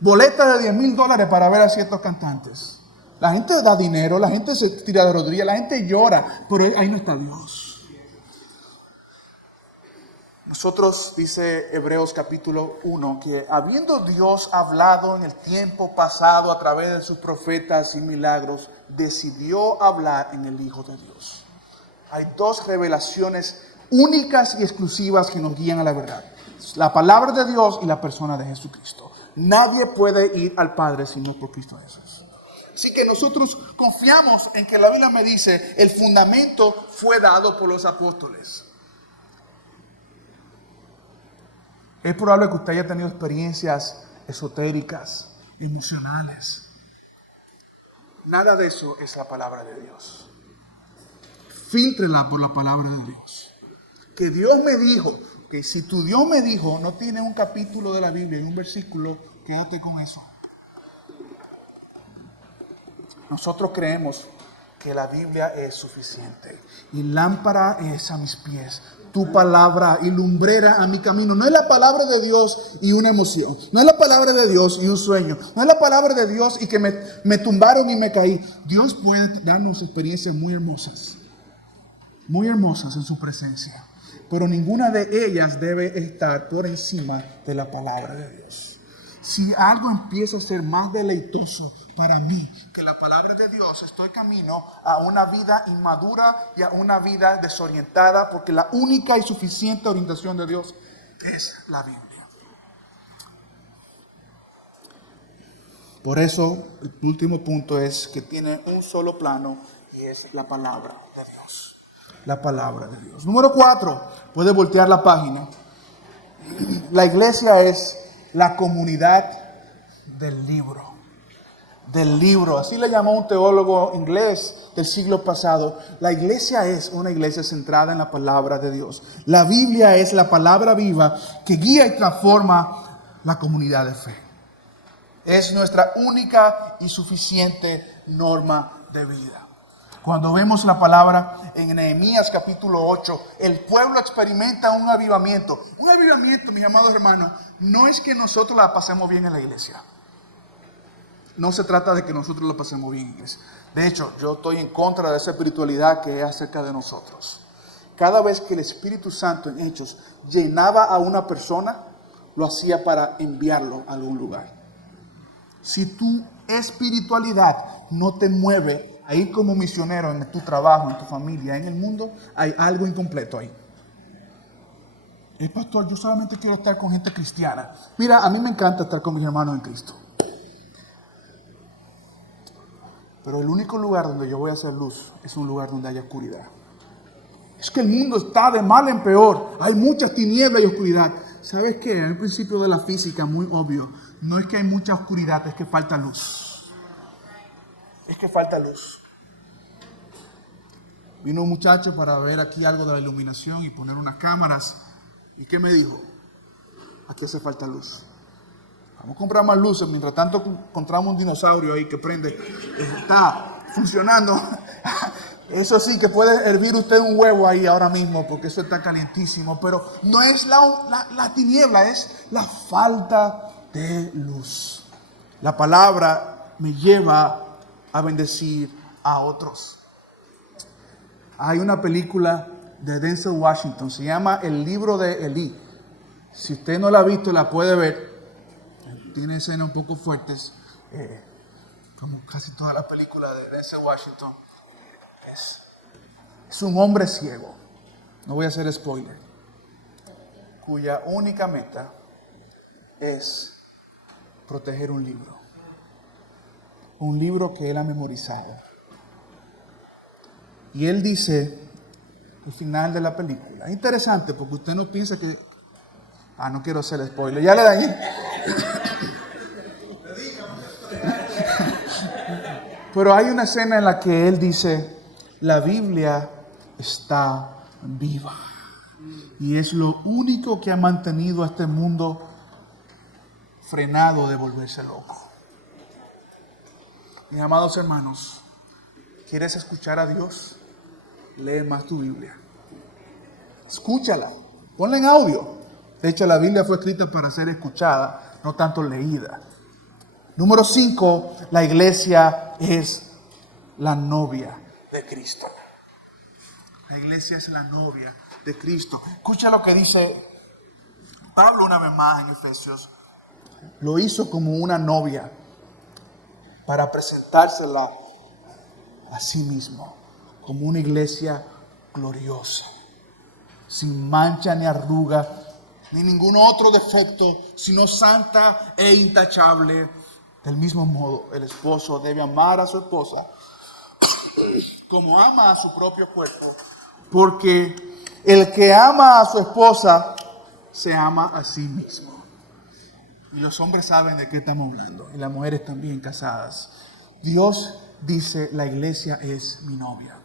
Boletas de $10,000 para ver a ciertos cantantes. La gente da dinero, la gente se tira de rodillas, la gente llora, pero ahí no está Dios. Nosotros, dice Hebreos capítulo 1, que habiendo Dios hablado en el tiempo pasado a través de sus profetas y milagros, decidió hablar en el Hijo de Dios. Hay dos revelaciones únicas y exclusivas que nos guían a la verdad. La palabra de Dios y la persona de Jesucristo. Nadie puede ir al Padre si no es por Cristo Jesús. Así que nosotros confiamos en que la Biblia me dice, el fundamento fue dado por los apóstoles. Es probable que usted haya tenido experiencias esotéricas, emocionales. Nada de eso es la palabra de Dios. Fíltrela por la palabra de Dios. Que Dios me dijo, que si tu Dios me dijo, no tiene un capítulo de la Biblia y un versículo, quédate con eso. Nosotros creemos que la Biblia es suficiente. Y lámpara es a mis pies. Tu palabra y lumbrera a mi camino. No es la palabra de Dios y una emoción. No es la palabra de Dios y un sueño. No es la palabra de Dios y que me tumbaron y me caí. Dios puede darnos experiencias muy hermosas. Muy hermosas en su presencia. Pero ninguna de ellas debe estar por encima de la palabra de Dios. Si algo empieza a ser más deleitoso para mí que la palabra de Dios, estoy camino a una vida inmadura y a una vida desorientada, porque la única y suficiente orientación de Dios es la Biblia. Por eso, el último punto es que tiene un solo plano y es la palabra de Dios. La palabra de Dios. Número 4, puede voltear la página. La iglesia es la comunidad del libro. Del libro, así le llamó un teólogo inglés del siglo pasado. La iglesia es una iglesia centrada en la palabra de Dios. La Biblia es la palabra viva que guía y transforma la comunidad de fe. Es nuestra única y suficiente norma de vida. Cuando vemos la palabra en Nehemías capítulo 8, el pueblo experimenta un avivamiento. Un avivamiento, mis amados hermanos, no es que nosotros la pasemos bien en la iglesia. No se trata de que nosotros la pasemos bien en la iglesia. De hecho, yo estoy en contra de esa espiritualidad que es acerca de nosotros. Cada vez que el Espíritu Santo en Hechos llenaba a una persona, lo hacía para enviarlo a algún lugar. Si tu espiritualidad no te mueve ahí como misionero en tu trabajo, en tu familia, en el mundo, hay algo incompleto ahí. Pastor, yo solamente quiero estar con gente cristiana. Mira, a mí me encanta estar con mis hermanos en Cristo. Pero el único lugar donde yo voy a hacer luz es un lugar donde haya oscuridad. Es que el mundo está de mal en peor. Hay muchas tinieblas y oscuridad. ¿Sabes qué? En el principio de la física, muy obvio. No es que hay mucha oscuridad, es que falta luz. Es que falta luz. Vino un muchacho para ver aquí algo de la iluminación y poner unas cámaras. ¿Y qué me dijo? Aquí hace falta luz. Vamos a comprar más luces. Mientras tanto encontramos un dinosaurio ahí que prende. Está funcionando. Eso sí, que puede hervir usted un huevo ahí ahora mismo, porque eso está calientísimo. Pero no es la tiniebla, es la falta de luz. La palabra me lleva a bendecir a otros. Hay una película de Denzel Washington, se llama El libro de Elí. Si usted no la ha visto, la puede ver. Tiene escenas un poco fuertes, como casi toda la película de Denzel Washington. Es un hombre ciego, no voy a hacer spoiler, cuya única meta es proteger un libro que él ha memorizado. Y él dice, al final de la película, es interesante porque usted no piensa que... no quiero hacer spoiler, ya le dañé. Pero hay una escena en la que él dice, la Biblia está viva. Y es lo único que ha mantenido a este mundo frenado de volverse loco. Mis amados hermanos, ¿quieres escuchar a Dios? Lee más tu Biblia. Escúchala, ponla en audio. De hecho, la Biblia fue escrita para ser escuchada, no tanto leída. Número 5, la iglesia es la novia de Cristo. La iglesia es la novia de Cristo. Escucha lo que dice Pablo una vez más en Efesios. Lo hizo como una novia para presentársela a sí mismo, como una iglesia gloriosa, sin mancha ni arruga, ni ningún otro defecto, sino santa e intachable. Del mismo modo, el esposo debe amar a su esposa como ama a su propio cuerpo, porque el que ama a su esposa se ama a sí mismo. Y los hombres saben de qué estamos hablando, y las mujeres también casadas. Dios dice, la iglesia es mi novia.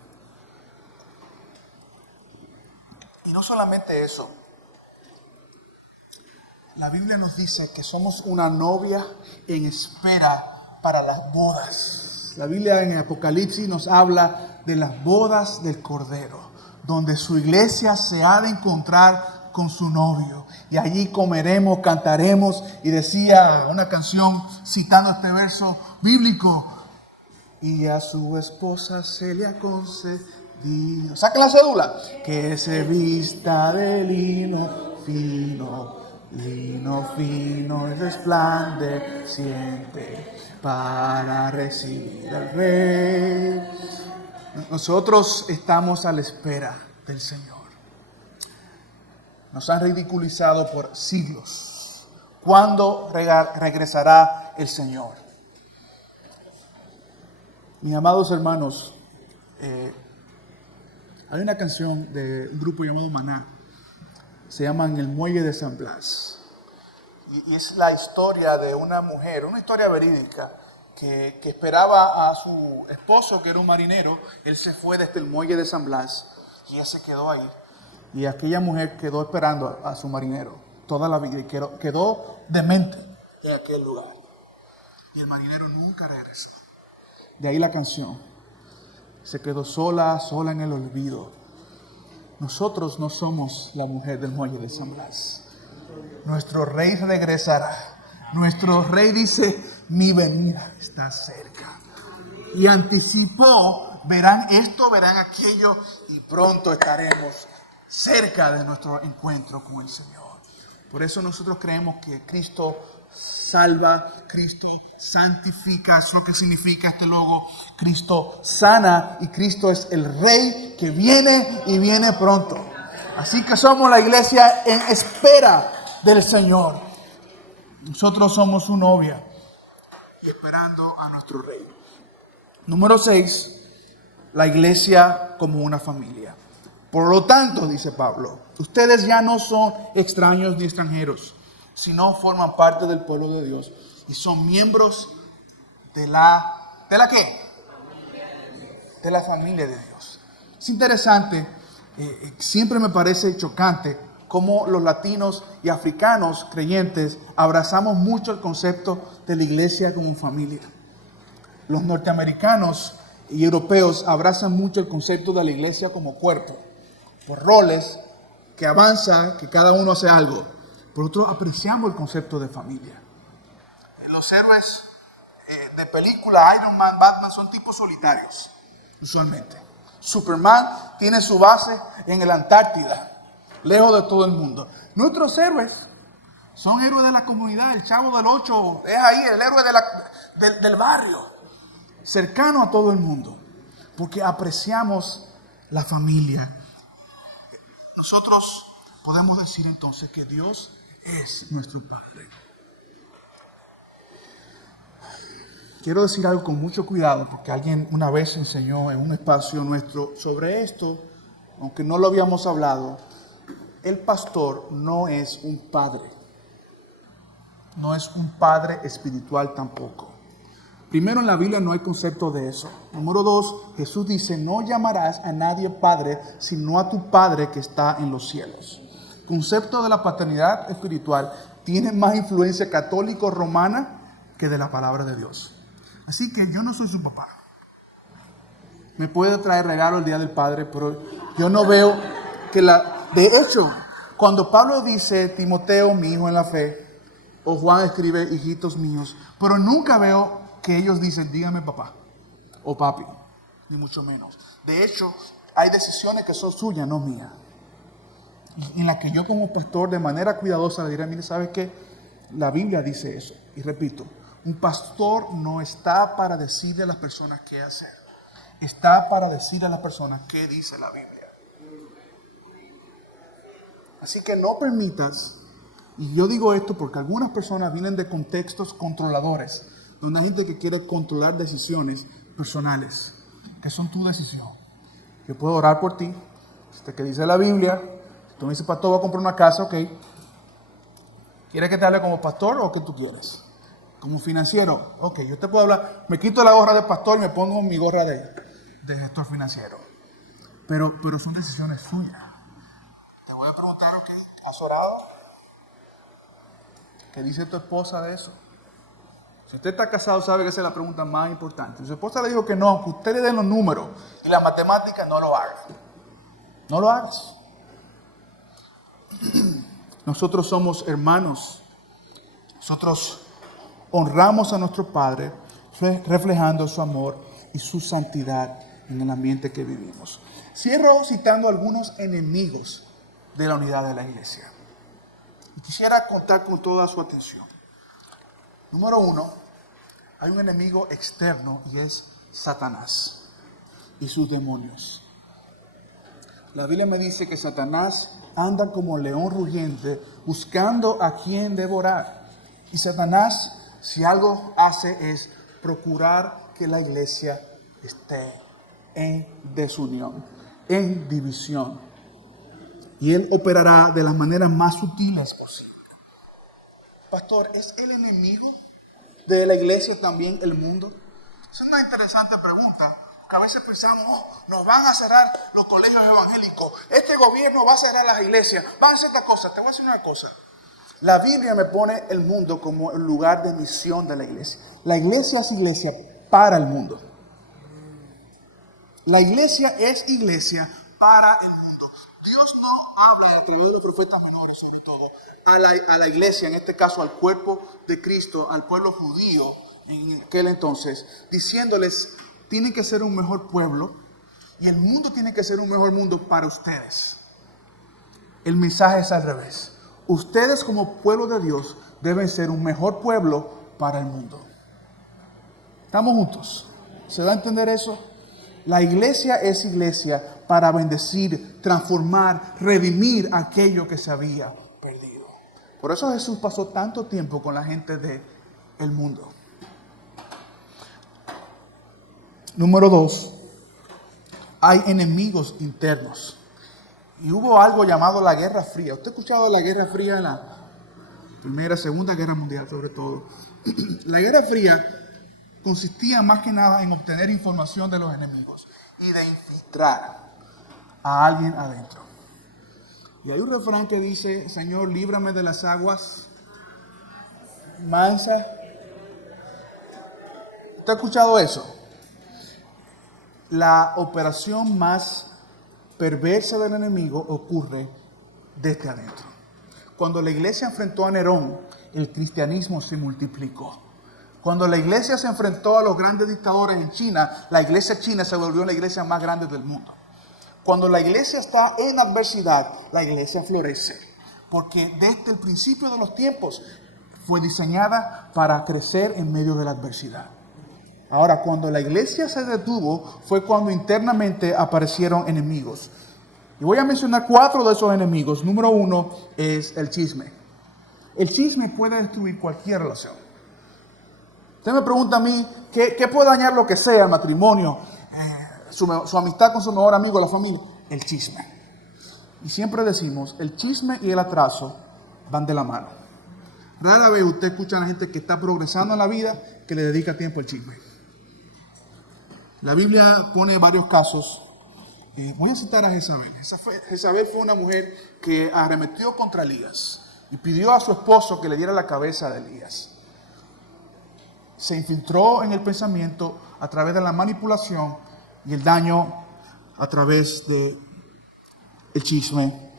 Y no solamente eso, la Biblia nos dice que somos una novia en espera para las bodas. La Biblia en Apocalipsis nos habla de las bodas del Cordero, donde su iglesia se ha de encontrar con su novio. Y allí comeremos, cantaremos, y decía una canción citando este verso bíblico, y a su esposa se le ha concedido, saca la cédula, que se vista de lino fino y resplandeciente para recibir al Rey. Nosotros estamos a la espera del Señor. Nos han ridiculizado por siglos. ¿Cuándo regresará el Señor? Mis amados hermanos, hay una canción de un grupo llamado Maná. Se llama En el Muelle de San Blas. Y es la historia de una mujer, una historia verídica, que esperaba a su esposo, que era un marinero. Él se fue desde el Muelle de San Blas y ella se quedó ahí. Y aquella mujer quedó esperando a su marinero toda la vida y quedó demente en aquel lugar. Y el marinero nunca regresó. De ahí la canción. Se quedó sola en el olvido. Nosotros no somos la mujer del Muelle de San Blas. Nuestro Rey regresará. Nuestro Rey dice, mi venida está cerca. Y anticipó, verán esto, verán aquello, y pronto estaremos cerca de nuestro encuentro con el Señor. Por eso nosotros creemos que Cristo salva, Cristo santifica, es lo que significa este logo. Cristo sana y Cristo es el Rey que viene y viene pronto. Así que somos la iglesia en espera del Señor. Nosotros somos su novia y esperando a nuestro Rey. Número 6, la iglesia como una familia. Por lo tanto, dice Pablo, ustedes ya no son extraños ni extranjeros, sino forman parte del pueblo de Dios y son miembros ¿de la qué? De la familia de Dios. Es interesante, siempre me parece chocante cómo los latinos y africanos creyentes abrazamos mucho el concepto de la iglesia como familia. Los norteamericanos y europeos abrazan mucho el concepto de la iglesia como cuerpo, por roles, que avanza, que cada uno hace algo. Por otro, apreciamos el concepto de familia. Los héroes de película, Iron Man, Batman, son tipos solitarios, usualmente. Superman tiene su base en la Antártida, lejos de todo el mundo. Nuestros héroes son héroes de la comunidad. El Chavo del 8 es ahí, el héroe del barrio, cercano a todo el mundo, porque apreciamos la familia. Nosotros podemos decir entonces que Dios es nuestro Padre. Quiero decir algo con mucho cuidado, porque alguien una vez enseñó en un espacio nuestro sobre esto, aunque no lo habíamos hablado. El pastor no es un padre. No es un padre espiritual tampoco. Primero, en la Biblia no hay concepto de eso. Número 2, Jesús dice, no llamarás a nadie padre, sino a tu Padre que está en los cielos. El concepto de la paternidad espiritual tiene más influencia católico-romana que de la palabra de Dios. Así que yo no soy su papá. Me puede traer regalo el Día del Padre, pero yo no veo que De hecho, cuando Pablo dice, Timoteo, mi hijo en la fe, o Juan escribe, hijitos míos, pero nunca veo que ellos dicen, dígame papá o papi, ni mucho menos. De hecho, hay decisiones que son suyas, no mías, en las que yo como pastor de manera cuidadosa le diré, mire, ¿sabe qué? La Biblia dice eso. Y repito, un pastor no está para decirle a las personas qué hacer. Está para decirle a las personas qué dice la Biblia. Así que no permitas, y yo digo esto porque algunas personas vienen de contextos controladores, donde hay gente que quiere controlar decisiones personales, que son tu decisión. Yo puedo orar por ti, que dice la Biblia. Tú me dices, pastor, voy a comprar una casa, ok. ¿Quieres que te hable como pastor o qué tú quieres? Como financiero, ok, yo te puedo hablar. Me quito la gorra de pastor y me pongo mi gorra de gestor financiero. Pero son decisiones suyas. Te voy a preguntar, ok, ¿has orado? ¿Qué dice tu esposa de eso? Si usted está casado, sabe que esa es la pregunta más importante. Si su esposa le dijo que no, que usted le den los números y la matemática, no lo haga. No lo hagas. Nosotros somos hermanos. Nosotros honramos a nuestro Padre, reflejando su amor y su santidad en el ambiente que vivimos. Cierro citando algunos enemigos de la unidad de la iglesia. Y quisiera contar con toda su atención. Número 1, hay un enemigo externo y es Satanás y sus demonios. La Biblia me dice que Satanás anda como león rugiente buscando a quien devorar. Y Satanás, si algo hace, es procurar que la iglesia esté en desunión, en división. Y él operará de las maneras más sutiles posibles. Pastor, ¿es el enemigo de la iglesia también el mundo? Es una interesante pregunta, porque a veces pensamos, nos van a cerrar los colegios evangélicos, este gobierno va a cerrar las iglesias, van a hacer esta cosa. Te voy a decir una cosa. La Biblia me pone el mundo como el lugar de misión de la iglesia. La iglesia es iglesia para el mundo. La iglesia es iglesia para el mundo. Dios no habla a través de los profetas menores, sobre todo, a la iglesia, en este caso al cuerpo de Cristo, al pueblo judío en aquel entonces, diciéndoles, tienen que ser un mejor pueblo y el mundo tiene que ser un mejor mundo para ustedes. El mensaje es al revés. Ustedes como pueblo de Dios deben ser un mejor pueblo para el mundo. ¿Estamos juntos? ¿Se da a entender eso? La iglesia es iglesia para bendecir, transformar, redimir aquello que se había perdido. Por eso Jesús pasó tanto tiempo con la gente del mundo. Número 2, hay enemigos internos. Y hubo algo llamado la Guerra Fría. ¿Usted ha escuchado de la Guerra Fría en la Primera, Segunda Guerra Mundial, sobre todo? La Guerra Fría consistía más que nada en obtener información de los enemigos y de infiltrar a alguien adentro. Y hay un refrán que dice, Señor, líbrame de las aguas mansas. ¿Usted ha escuchado eso? la operación más perversa del enemigo ocurre desde adentro. Cuando la iglesia enfrentó a Nerón, el cristianismo se multiplicó. Cuando la iglesia se enfrentó a los grandes dictadores en China, la iglesia china se volvió la iglesia más grande del mundo. Cuando la iglesia está en adversidad, la iglesia florece. Porque desde el principio de los tiempos fue diseñada para crecer en medio de la adversidad. Ahora, cuando la iglesia se detuvo, fue cuando internamente aparecieron enemigos. Y voy a mencionar 4 de esos enemigos. Número 1 es el chisme. El chisme puede destruir cualquier relación. Usted me pregunta a mí, ¿qué puede dañar lo que sea, el matrimonio, su amistad con su mejor amigo, la familia? El chisme. Y siempre decimos, el chisme y el atraso van de la mano. Rara vez usted escucha a la gente que está progresando en la vida que le dedica tiempo al chisme. La Biblia pone varios casos. Voy a citar a Jezabel. Jezabel fue una mujer que arremetió contra Elías y pidió a su esposo que le diera la cabeza de Elías. Se infiltró en el pensamiento a través de la manipulación y el daño a través de el chisme.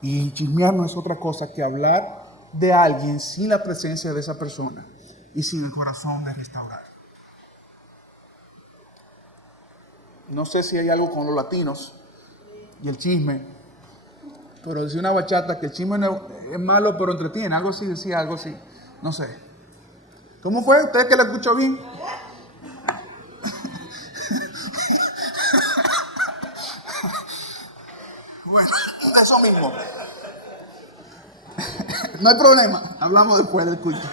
Y chismear no es otra cosa que hablar de alguien sin la presencia de esa persona y sin el corazón de restaurar. No sé si hay algo con los latinos y el chisme, pero decía una bachata que el chisme no es malo pero entretiene, algo así decía, algo así, no sé. ¿Cómo fue? ¿Usted que la escuchó bien? Bueno, eso mismo. No hay problema, hablamos después del culto.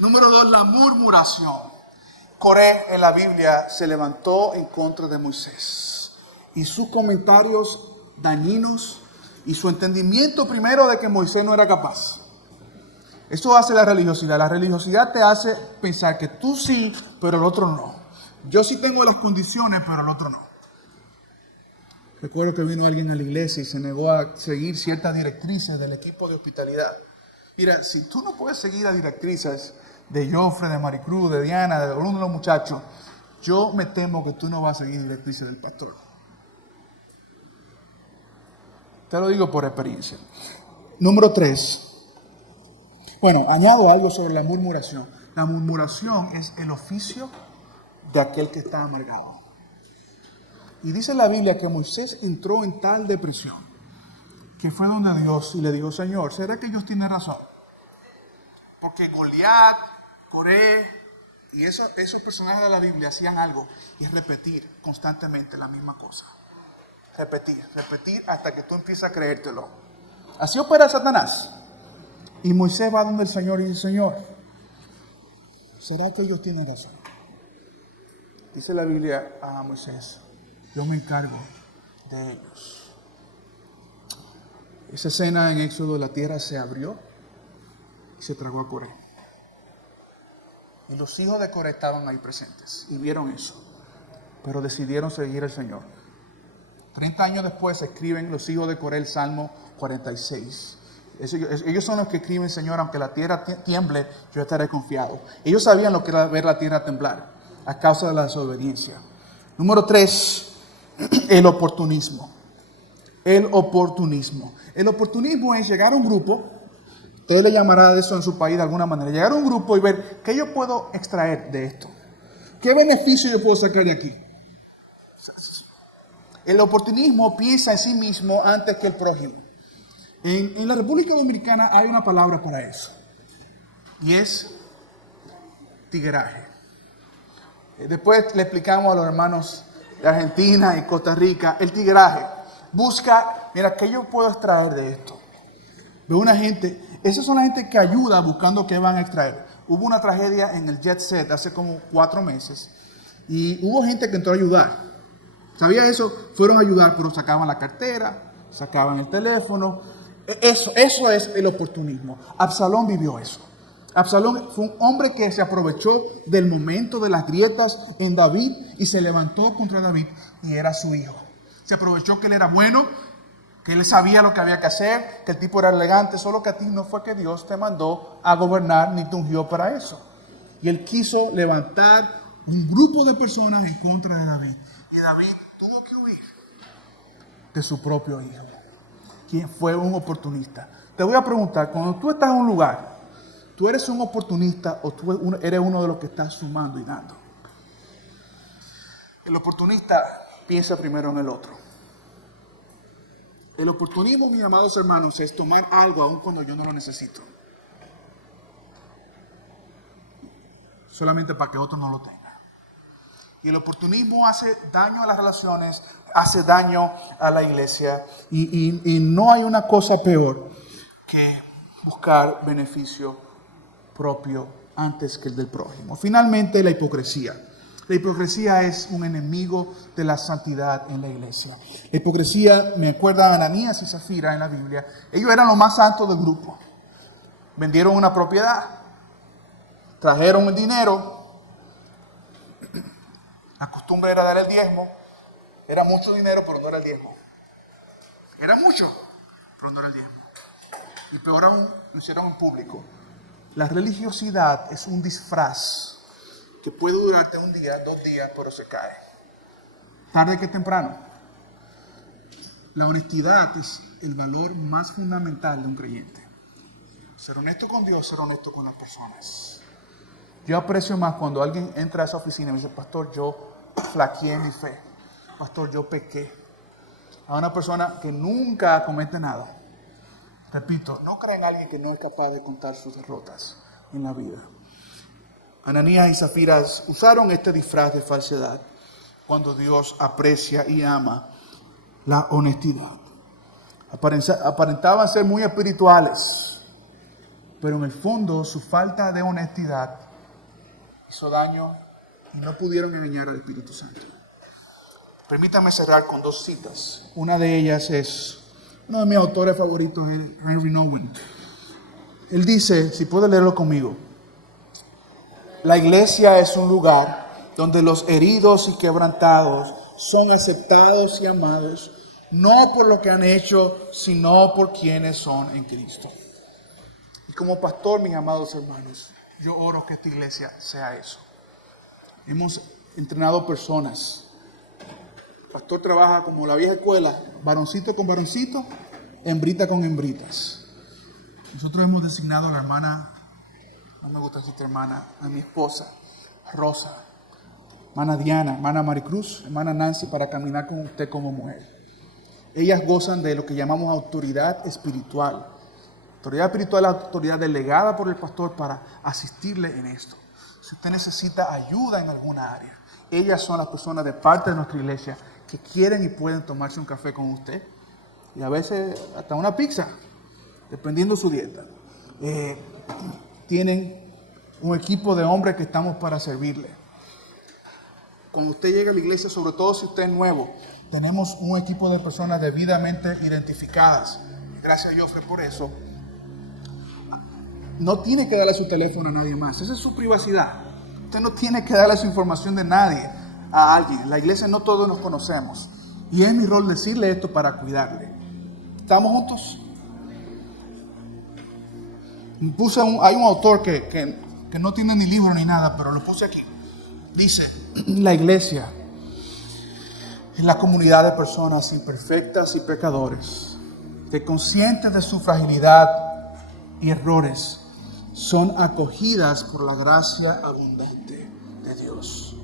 Número 2, la murmuración. Coré en la Biblia se levantó en contra de Moisés y sus comentarios dañinos y su entendimiento primero de que Moisés no era capaz. Eso hace la religiosidad. La religiosidad te hace pensar que tú sí, pero el otro no. Yo sí tengo las condiciones, pero el otro no. Recuerdo que vino alguien a la iglesia y se negó a seguir ciertas directrices del equipo de hospitalidad. Mira, si tú no puedes seguir las directrices de Joffre, de Maricruz, de Diana, de uno de los muchachos, yo me temo que tú no vas a seguir directrices del pastor. Te lo digo por experiencia. Número 3. Bueno, añado algo sobre la murmuración. La murmuración es el oficio de aquel que está amargado. Y dice la Biblia que Moisés entró en tal depresión que fue donde Dios y le dijo, Señor, ¿será que Dios tiene razón? Porque Goliat, Coré y esos personajes de la Biblia hacían algo y es repetir constantemente la misma cosa. Repetir hasta que tú empieces a creértelo. Así opera Satanás. Y Moisés va donde el Señor y dice, Señor, ¿será que ellos tienen razón? Dice la Biblia a Moisés, yo me encargo de ellos. Esa escena en Éxodo, la tierra se abrió y se tragó a Coré. Y los hijos de Coré estaban ahí presentes y vieron eso, pero decidieron seguir al Señor. 30 años después escriben los hijos de Coré el Salmo 46. Ellos son los que escriben, Señor, aunque la tierra tiemble, yo estaré confiado. Ellos sabían lo que era ver la tierra temblar a causa de la desobediencia. Número 3, el oportunismo. El oportunismo. El oportunismo es llegar a un grupo, usted le llamará de eso en su país de alguna manera, llegar a un grupo y ver qué yo puedo extraer de esto. ¿Qué beneficio yo puedo sacar de aquí? El oportunismo piensa en sí mismo antes que el prójimo. En la República Dominicana hay una palabra para eso. Y es tigueraje. Después le explicamos a los hermanos de Argentina y Costa Rica el tigueraje. Busca, mira, ¿qué yo puedo extraer de esto? Veo una gente, esas son la gente que ayuda buscando qué van a extraer. Hubo una tragedia en el Jet Set hace como 4 meses. Y hubo gente que entró a ayudar. ¿Sabía eso? Fueron a ayudar, pero sacaban la cartera, sacaban el teléfono. Eso es el oportunismo. Absalón vivió eso. Absalón fue un hombre que se aprovechó del momento de las grietas en David y se levantó contra David y era su hijo. Se aprovechó que él era bueno, que él sabía lo que había que hacer, que el tipo era elegante, solo que a ti no fue que Dios te mandó a gobernar ni te ungió para eso. Y él quiso levantar un grupo de personas en contra de David. Y David tuvo que huir de su propio hijo, quien fue un oportunista. Te voy a preguntar, cuando tú estás en un lugar, ¿tú eres un oportunista o tú eres uno de los que está sumando y dando? El oportunista piensa primero en el otro. El oportunismo, mis amados hermanos, es tomar algo aun cuando yo no lo necesito, solamente para que otro no lo tenga. Y el oportunismo hace daño a las relaciones, hace daño a la iglesia. Y no hay una cosa peor que buscar beneficio propio antes que el del prójimo. Finalmente, la hipocresía. La hipocresía es un enemigo de la santidad en la iglesia. La hipocresía, me acuerda a Ananías y Zafira en la Biblia. Ellos eran los más santos del grupo. Vendieron una propiedad, trajeron el dinero. La costumbre era dar el diezmo. Era mucho dinero, pero no era el diezmo. Era mucho, pero no era el diezmo. Y peor aún, lo hicieron en público. La religiosidad es un disfraz que puede durarte un día, 2 días, pero se cae. Tarde que temprano. La honestidad es el valor más fundamental de un creyente. Ser honesto con Dios, ser honesto con las personas. Yo aprecio más cuando alguien entra a esa oficina y me dice, pastor, yo flaqueé mi fe. Pastor, yo pequé. A una persona que nunca comete nada. Repito, no crean en alguien que no es capaz de contar sus derrotas en la vida. Ananías y Zafira usaron este disfraz de falsedad cuando Dios aprecia y ama la honestidad. Aparentaban ser muy espirituales, pero en el fondo su falta de honestidad hizo daño y no pudieron engañar al Espíritu Santo. Permítame cerrar con 2 citas. Una de ellas es, uno de mis autores favoritos es Henry Nouwen. Él dice, si puede leerlo conmigo, la iglesia es un lugar donde los heridos y quebrantados son aceptados y amados, no por lo que han hecho, sino por quienes son en Cristo. Y como pastor, mis amados hermanos, yo oro que esta iglesia sea eso. Hemos entrenado personas. El pastor trabaja como la vieja escuela, varoncito con varoncito, hembrita con hembritas. Nosotros hemos designado a la hermana, no me gusta decirte hermana, a mi esposa, Rosa, hermana Diana, hermana Maricruz, hermana Nancy, para caminar con usted como mujer. Ellas gozan de lo que llamamos autoridad espiritual. Autoridad espiritual es la autoridad delegada por el pastor para asistirle en esto. Si usted necesita ayuda en alguna área, ellas son las personas de parte de nuestra iglesia que quieren y pueden tomarse un café con usted. Y a veces hasta una pizza, dependiendo de su dieta. Tienen un equipo de hombres que estamos para servirle. Cuando usted llega a la iglesia, sobre todo si usted es nuevo, tenemos un equipo de personas debidamente identificadas. Gracias a Dios por eso. No tiene que darle su teléfono a nadie más. Esa es su privacidad. Usted no tiene que darle su información de nadie a alguien. En la iglesia no todos nos conocemos. Y es mi rol decirle esto para cuidarle. ¿Estamos juntos? Hay un autor que no tiene ni libro ni nada, pero lo puse aquí. Dice, la iglesia es la comunidad de personas imperfectas y pecadores, que conscientes de su fragilidad y errores, son acogidas por la gracia abundante de Dios.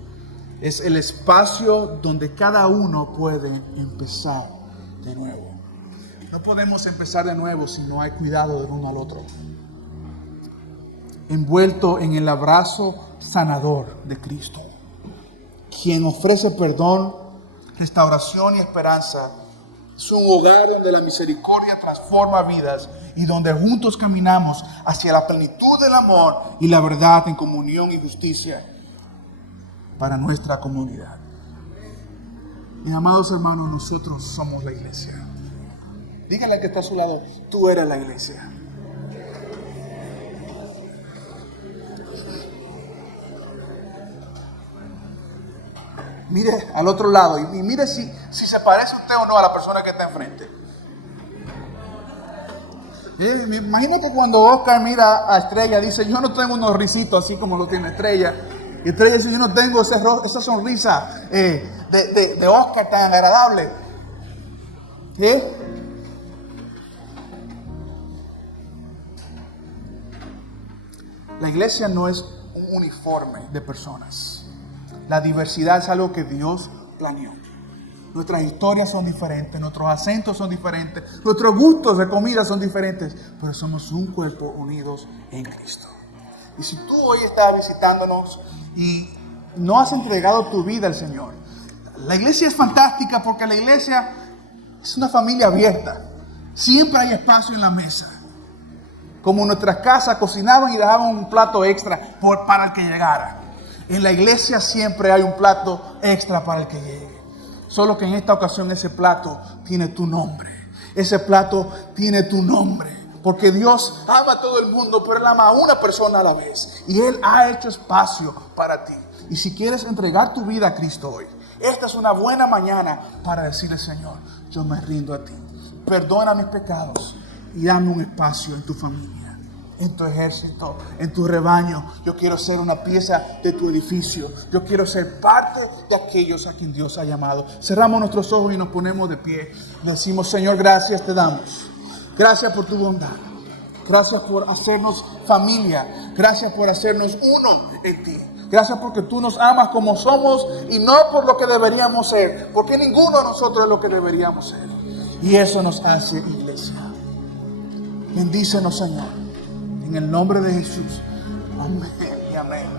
Es el espacio donde cada uno puede empezar de nuevo. No podemos empezar de nuevo si no hay cuidado del uno al otro. Envuelto en el abrazo sanador de Cristo, quien ofrece perdón, restauración y esperanza. Es un hogar donde la misericordia transforma vidas y donde juntos caminamos hacia la plenitud del amor y la verdad en comunión y justicia para nuestra comunidad. Mis amados hermanos, nosotros somos la iglesia. Díganle al que está a su lado, tú eres la iglesia. Mire al otro lado y mire si se parece usted o no a la persona que está enfrente. Me imagino que cuando Oscar mira a Estrella dice, yo no tengo unos risitos así como lo tiene Estrella. Y usted dice, yo no tengo esa sonrisa de Oscar tan agradable. ¿Sí? La iglesia no es un uniforme de personas. La diversidad es algo que Dios planeó. Nuestras historias son diferentes, nuestros acentos son diferentes, nuestros gustos de comida son diferentes, pero somos un cuerpo unidos en Cristo. Y si tú hoy estás visitándonos y no has entregado tu vida al Señor, la iglesia es fantástica porque la iglesia es una familia abierta. Siempre hay espacio en la mesa. Como en nuestras casas cocinaban y dejaban un plato extra para el que llegara. En la iglesia siempre hay un plato extra para el que llegue. Solo que en esta ocasión ese plato tiene tu nombre. Ese plato tiene tu nombre. Porque Dios ama a todo el mundo, pero Él ama a una persona a la vez. Y Él ha hecho espacio para ti. Y si quieres entregar tu vida a Cristo hoy, esta es una buena mañana para decirle, Señor, yo me rindo a ti. Perdona mis pecados y dame un espacio en tu familia, en tu ejército, en tu rebaño. Yo quiero ser una pieza de tu edificio. Yo quiero ser parte de aquellos a quien Dios ha llamado. Cerramos nuestros ojos y nos ponemos de pie. Decimos, Señor, gracias te damos. Gracias por tu bondad. Gracias por hacernos familia. Gracias por hacernos uno en ti. Gracias porque tú nos amas como somos y no por lo que deberíamos ser. Porque ninguno de nosotros es lo que deberíamos ser. Y eso nos hace iglesia. Bendícenos, Señor. En el nombre de Jesús. Amén y amén.